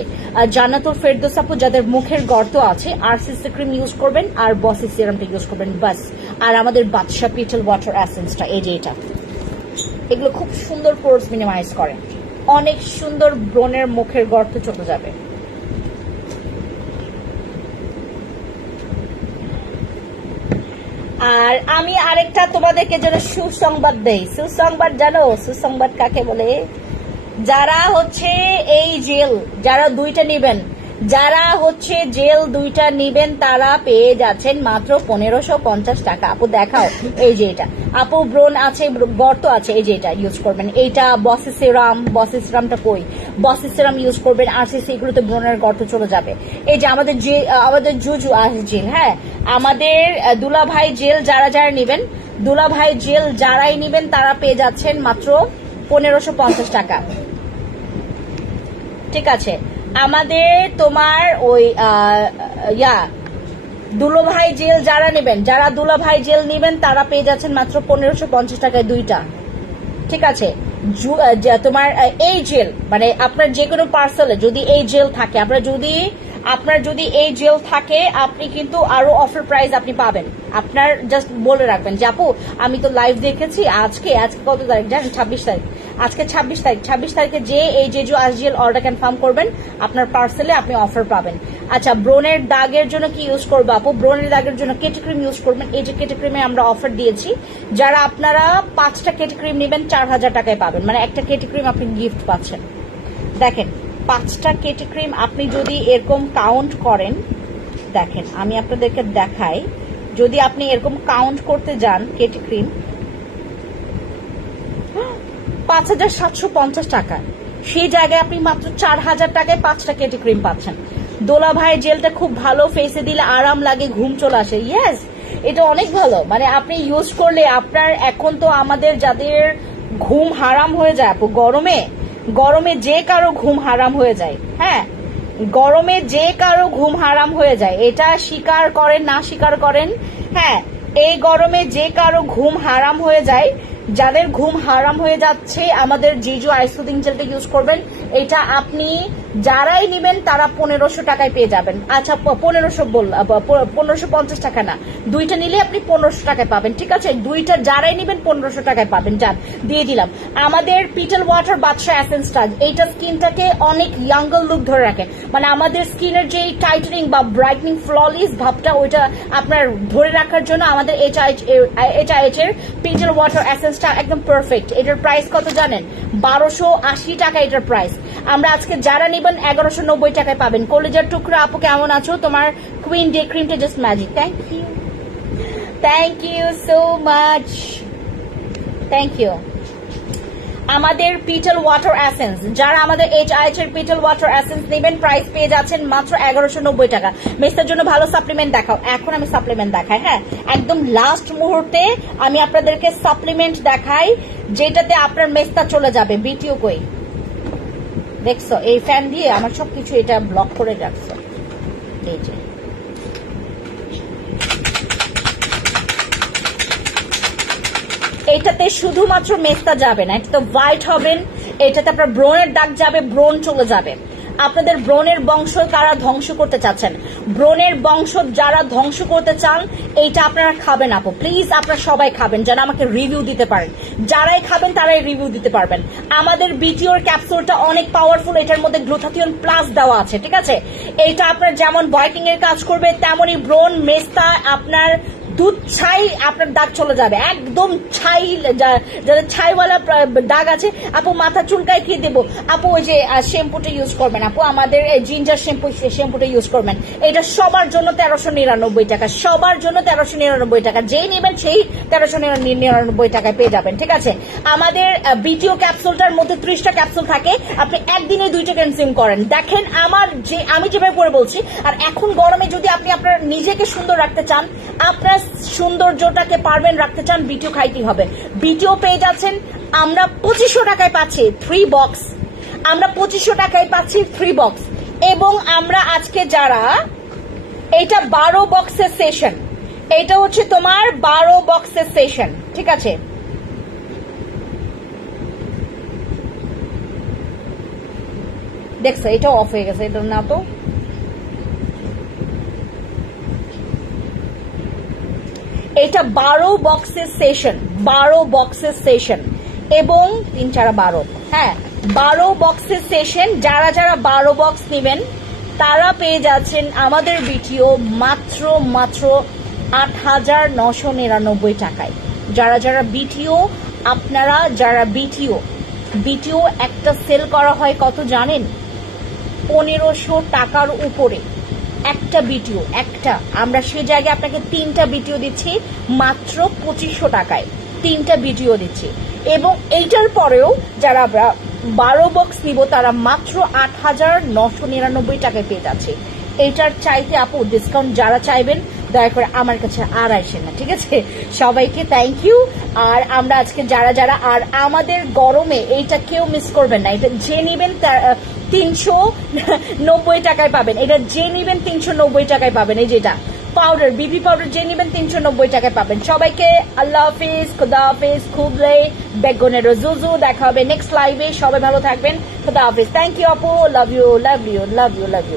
জান্নাতুল ফেরদৌস আপু, যাদের মুখের গর্ত আছে, আরসিসি ক্রিম ইউজ করবেন আর বসি সিরামটা ইউজ করবেন বাস। আর আমাদের বাদশা পিটল ওয়াটার এসেন্সটা, এই যে এটা, এগুলো খুব সুন্দর পোরস মিনিমাইজ করে, অনেক সুন্দর ব্রনের মুখের গর্ত চলে যাবে। আর আমি আরেকটা তোমাদেরকে যেন সুসংবাদ দেই। সুসংবাদ জানো সুসংবাদ কাকে বলে? যারা হচ্ছে এই জেল, যারা 2টা নিবেন, যারা হচ্ছে জেল 2টা নিবেন, তারা পেয়ে যাচ্ছেন মাত্র 1550 টাকা। আপু দেখাও, এই যে এটা আপু, ব্রন আছে, গর্ত আছে, এই যে এটা ইউজ করবেন। এইটা বসি সিরামটা কই? বসি সিরাম ইউজ করবেন, আরসিসি, এগুলোতে ব্রনের গর্ত চলে যাবে। এই যে আমাদের জুজু আছে জেল, হ্যাঁ আমাদের দুলাভাই জেল, যারা যারা নিবেন, দুলাভাই জেল যারাই নিবেন তারা পেয়ে যাচ্ছেন মাত্র 1550 টাকা, ঠিক আছে? আমাদের তোমার ওই দুলাভাই জেল যারা নেবেন, যারা দুলাভাই জেল নিবেন তারা পেয়ে যাচ্ছেন মাত্র 1550 টাকায় 2টা, ঠিক আছে? তোমার এই জেল মানে আপনার যে কোনো পার্সেলে যদি এই জেল থাকে, আপনার যদি এই জেল থাকে, আপনি কিন্তু আরো অফার প্রাইস আপনি পাবেন। আপনার জাস্ট বলে রাখবেন যে আপু আমি তো লাইভ দেখেছি, আজকে কত তারিখ জানেন? 26 তারিখ। আজকে 26 তারিখে যে এই জেজু আরজিএল অর্ডার কনফার্ম করবেন, আপনার পার্সেলে আপনি অফার পাবেন। আচ্ছা, ব্রনের দাগের জন্য কি ইউজ করবো আপু? ব্রনের দাগের জন্য কেটি ক্রিম ইউজ করবেন। এই যে কেটি ক্রিমে আমরা অফার দিয়েছি, যারা আপনারা 5টা কেটি ক্রিম নেবেন 4000 টাকায় পাবেন, মানে একটা কেটি ক্রিম আপনি গিফট পাচ্ছেন। দেখেন 5টা কেটি ক্রিম আপনি যদি এরকম কাউন্ট করেন, দেখেন আমি আপনাদেরকে দেখাই, যদি আপনি এরকম কাউন্ট করতে যান কেটি ক্রিম, 5,750 টাকা, সেই জায়গায় আপনি মাত্র 4,000 টাকায় 5টা কেটি ক্রিম পাচ্ছেন। দোলা ভাইয়ের জেলটা খুব ভালো, ফেসে দিলে আরাম লাগে, ঘুম চলে আসে। ইয়েস, এটা অনেক ভালো, মানে আপনি ইউজ করলে আপনার, এখন তো আমাদের যাদের ঘুম হারাম হয়ে যায় আপু, গরমে যে কারো ঘুম হারাম হয়ে যায়, হ্যাঁ গরমে যে কারো ঘুম হারাম হয়ে যায়, এটা স্বীকার করেন না স্বীকার করেন, হ্যাঁ এই গরমে যে কারো ঘুম হারাম হয়ে যায়, যাদের ঘুম হারাম হয়ে যাচ্ছে আমাদের জিজু আইসুদিং জেলটা ইউজ করবেন। এটা আপনি যারাই নেবেন তারা 1500 টাকায় পেয়ে যাবেন। আচ্ছা 1550 টাকা না, দুইটা নিলে আপনি 1500 টাকায় পাবেন, ঠিক আছে? দুইটা যারাই নেবেন 1500 টাকায় পাবেন। যান, দিয়ে দিলাম। আমাদের পিটল ওয়াটার বাদশা এসেন্সটা, এইটা স্কিনটাকে অনেক ইয়াঙ্গার লুক ধরে রাখে, মানে আমাদের স্কিনের যে টাইটেনিং বা ব্রাইটনিং ফ্ললেস ভাবটা ওইটা আপনার ধরে রাখার জন্য আমাদের HIH এর পিটল ওয়াটার এসেন্সটা একদম পারফেক্ট। এটার প্রাইস কত জানেন? 1280 টাকা এটার প্রাইস। আমরা আজকে যারা নেবেন 1190 টাকায় পাবেন। কলেজার টুকরা আপু কেমন আছো? তোমার কুইন ডে ক্রিমটা just magic. Thank you so much, thank you. আমাদের পিটল ওয়াটার এসেন্স, যারা আমাদের HIH এর পিটল ওয়াটার এসেন্স নেবেন প্রাইস পেয়ে যাচ্ছেন মাত্র 1190 টাকা। মেসের জন্য ভালো সাপ্লিমেন্ট দেখাও। এখন আমি সাপ্লিমেন্ট দেখাই, হ্যাঁ একদম লাস্ট মুহূর্তে আমি আপনাদেরকে সাপ্লিমেন্ট দেখাই যেটাতে আপনার মেসটা চলে যাবে। বিটিও কই দেখছো? এই ফ্যান দিয়ে আমার সবকিছু এটা ব্লক করে রাখছো। এই যে এটাতে শুধুমাত্র মেস্তা যাবে না, এটা তো হোয়াইট হবেন, এটাতে আপনার ব্রনের দাগ যাবে, ব্রন চলে যাবে। আপনাদের ব্রনের বংশ কারা ধ্বংস করতে চাচ্ছেন, ব্রনের বংশ যারা ধ্বংস করতে চান, এইটা আপনারা খাবেন আপু, প্লিজ আপনারা সবাই খাবেন, যেন আমাকে রিভিউ দিতে পারেন। যারাই খাবেন তারাই রিভিউ দিতে পারবেন। আমাদের বিটিওর ক্যাপসুলটা অনেক পাওয়ারফুল, এটার মধ্যে গ্লুটাথিয়ন প্লাস দেওয়া আছে, ঠিক আছে? এইটা আপনার যেমন হোয়াইটিং এর কাজ করবে, তেমনই ব্রন, মেস্তা, আপনার দুধ ছাই, আপনার দাগ চলে যাবে একদম ছাই, যাদের ছাইওয়ালা দাগ আছে আপু মাথা চুলকায় কি দেবো আপু, ওই যে শ্যাম্পুটা ইউজ করবেন আপু, আমাদের জিঞ্জার শ্যাম্পুটা ইউজ করবেন। এটা সবার জন্য 1399 টাকা, সবার জন্য 1399 টাকা, যেই নেবেন সেই 1399 টাকায় পেয়ে যাবেন, ঠিক আছে? আমাদের বিটিও ক্যাপসুলটার মধ্যে 30টা ক্যাপসুল থাকে, আপনি একদিনে 2টা কনজিউম করেন। দেখেন আমি যেভাবে করে বলছি, আর এখন গরমে যদি আপনি আপনার নিজেকে সুন্দর রাখতে চান, আপনার সৌন্দর্যটাকে পারবেন রাখতে চান, বিটিও খাইতে হবে। বিটিও পেয়ে যাচ্ছেন আমরা 2500 টাকায় পাচ্ছি 3 বক্স, আমরা 2500 টাকায় পাচ্ছি 3 বক্স। এবং আমরা আজকে যারা, এটা 12 বক্সের সেশন, এটা হচ্ছে তোমার 12 বক্সের সেশন, ঠিক আছে? দেখছো এটা অফ হয়ে গেছে, এটা না তো, এটা 12 বক্সের সেশন, 12 বক্সের সেশন এবং 3 4 12, হ্যাঁ 12 বক্সের সেশন। যারা 12 বক্স নেবেন তারা পেয়ে যাচ্ছেন আমাদের বিটিও মাত্র 8,999 টাকায়। যারা বিটিও, আপনারা যারা বিটিও একটা সেল করা হয় কত জানেন? 1500 টাকার উপরে একটা বিটিও, একটা। আমরা সে জায়গায় আপনাকে 3টা বিটিও দিচ্ছি মাত্র 2500 টাকায়, 3টা বিটিও দিচ্ছি। এবং এইটার পরেও যারা 12 বক্স নিব তারা মাত্র 8,999 টাকায় পেয়ে যাচ্ছে। এইটার চাইতে আপু ডিসকাউন্ট যারা চাইবেন দয়া করে আমার কাছে আর আসেন না, ঠিক আছে? সবাইকে থ্যাংক ইউ। আর আমরা আজকে যারা আর আমাদের গরমে এইটা কেউ মিস করবেন না, এটা যে নিবেন 390 টাকায় পাবেন, এটা যে নিবেন 390 টাকায় পাবেন। এই যেটা পাউডার, বিবি পাউডার যে নিবেন 390 টাকায় পাবেন। সবাইকে আল্লাহ হাফিজ, খুদা হাফিজ, খুবলে বেগুনের জুজু। দেখা হবে নেক্সট লাইভে, সবাই ভালো থাকবেন, খুদা হাফিজ। থ্যাংক ইউ আপু, love you, love you, love you, love you.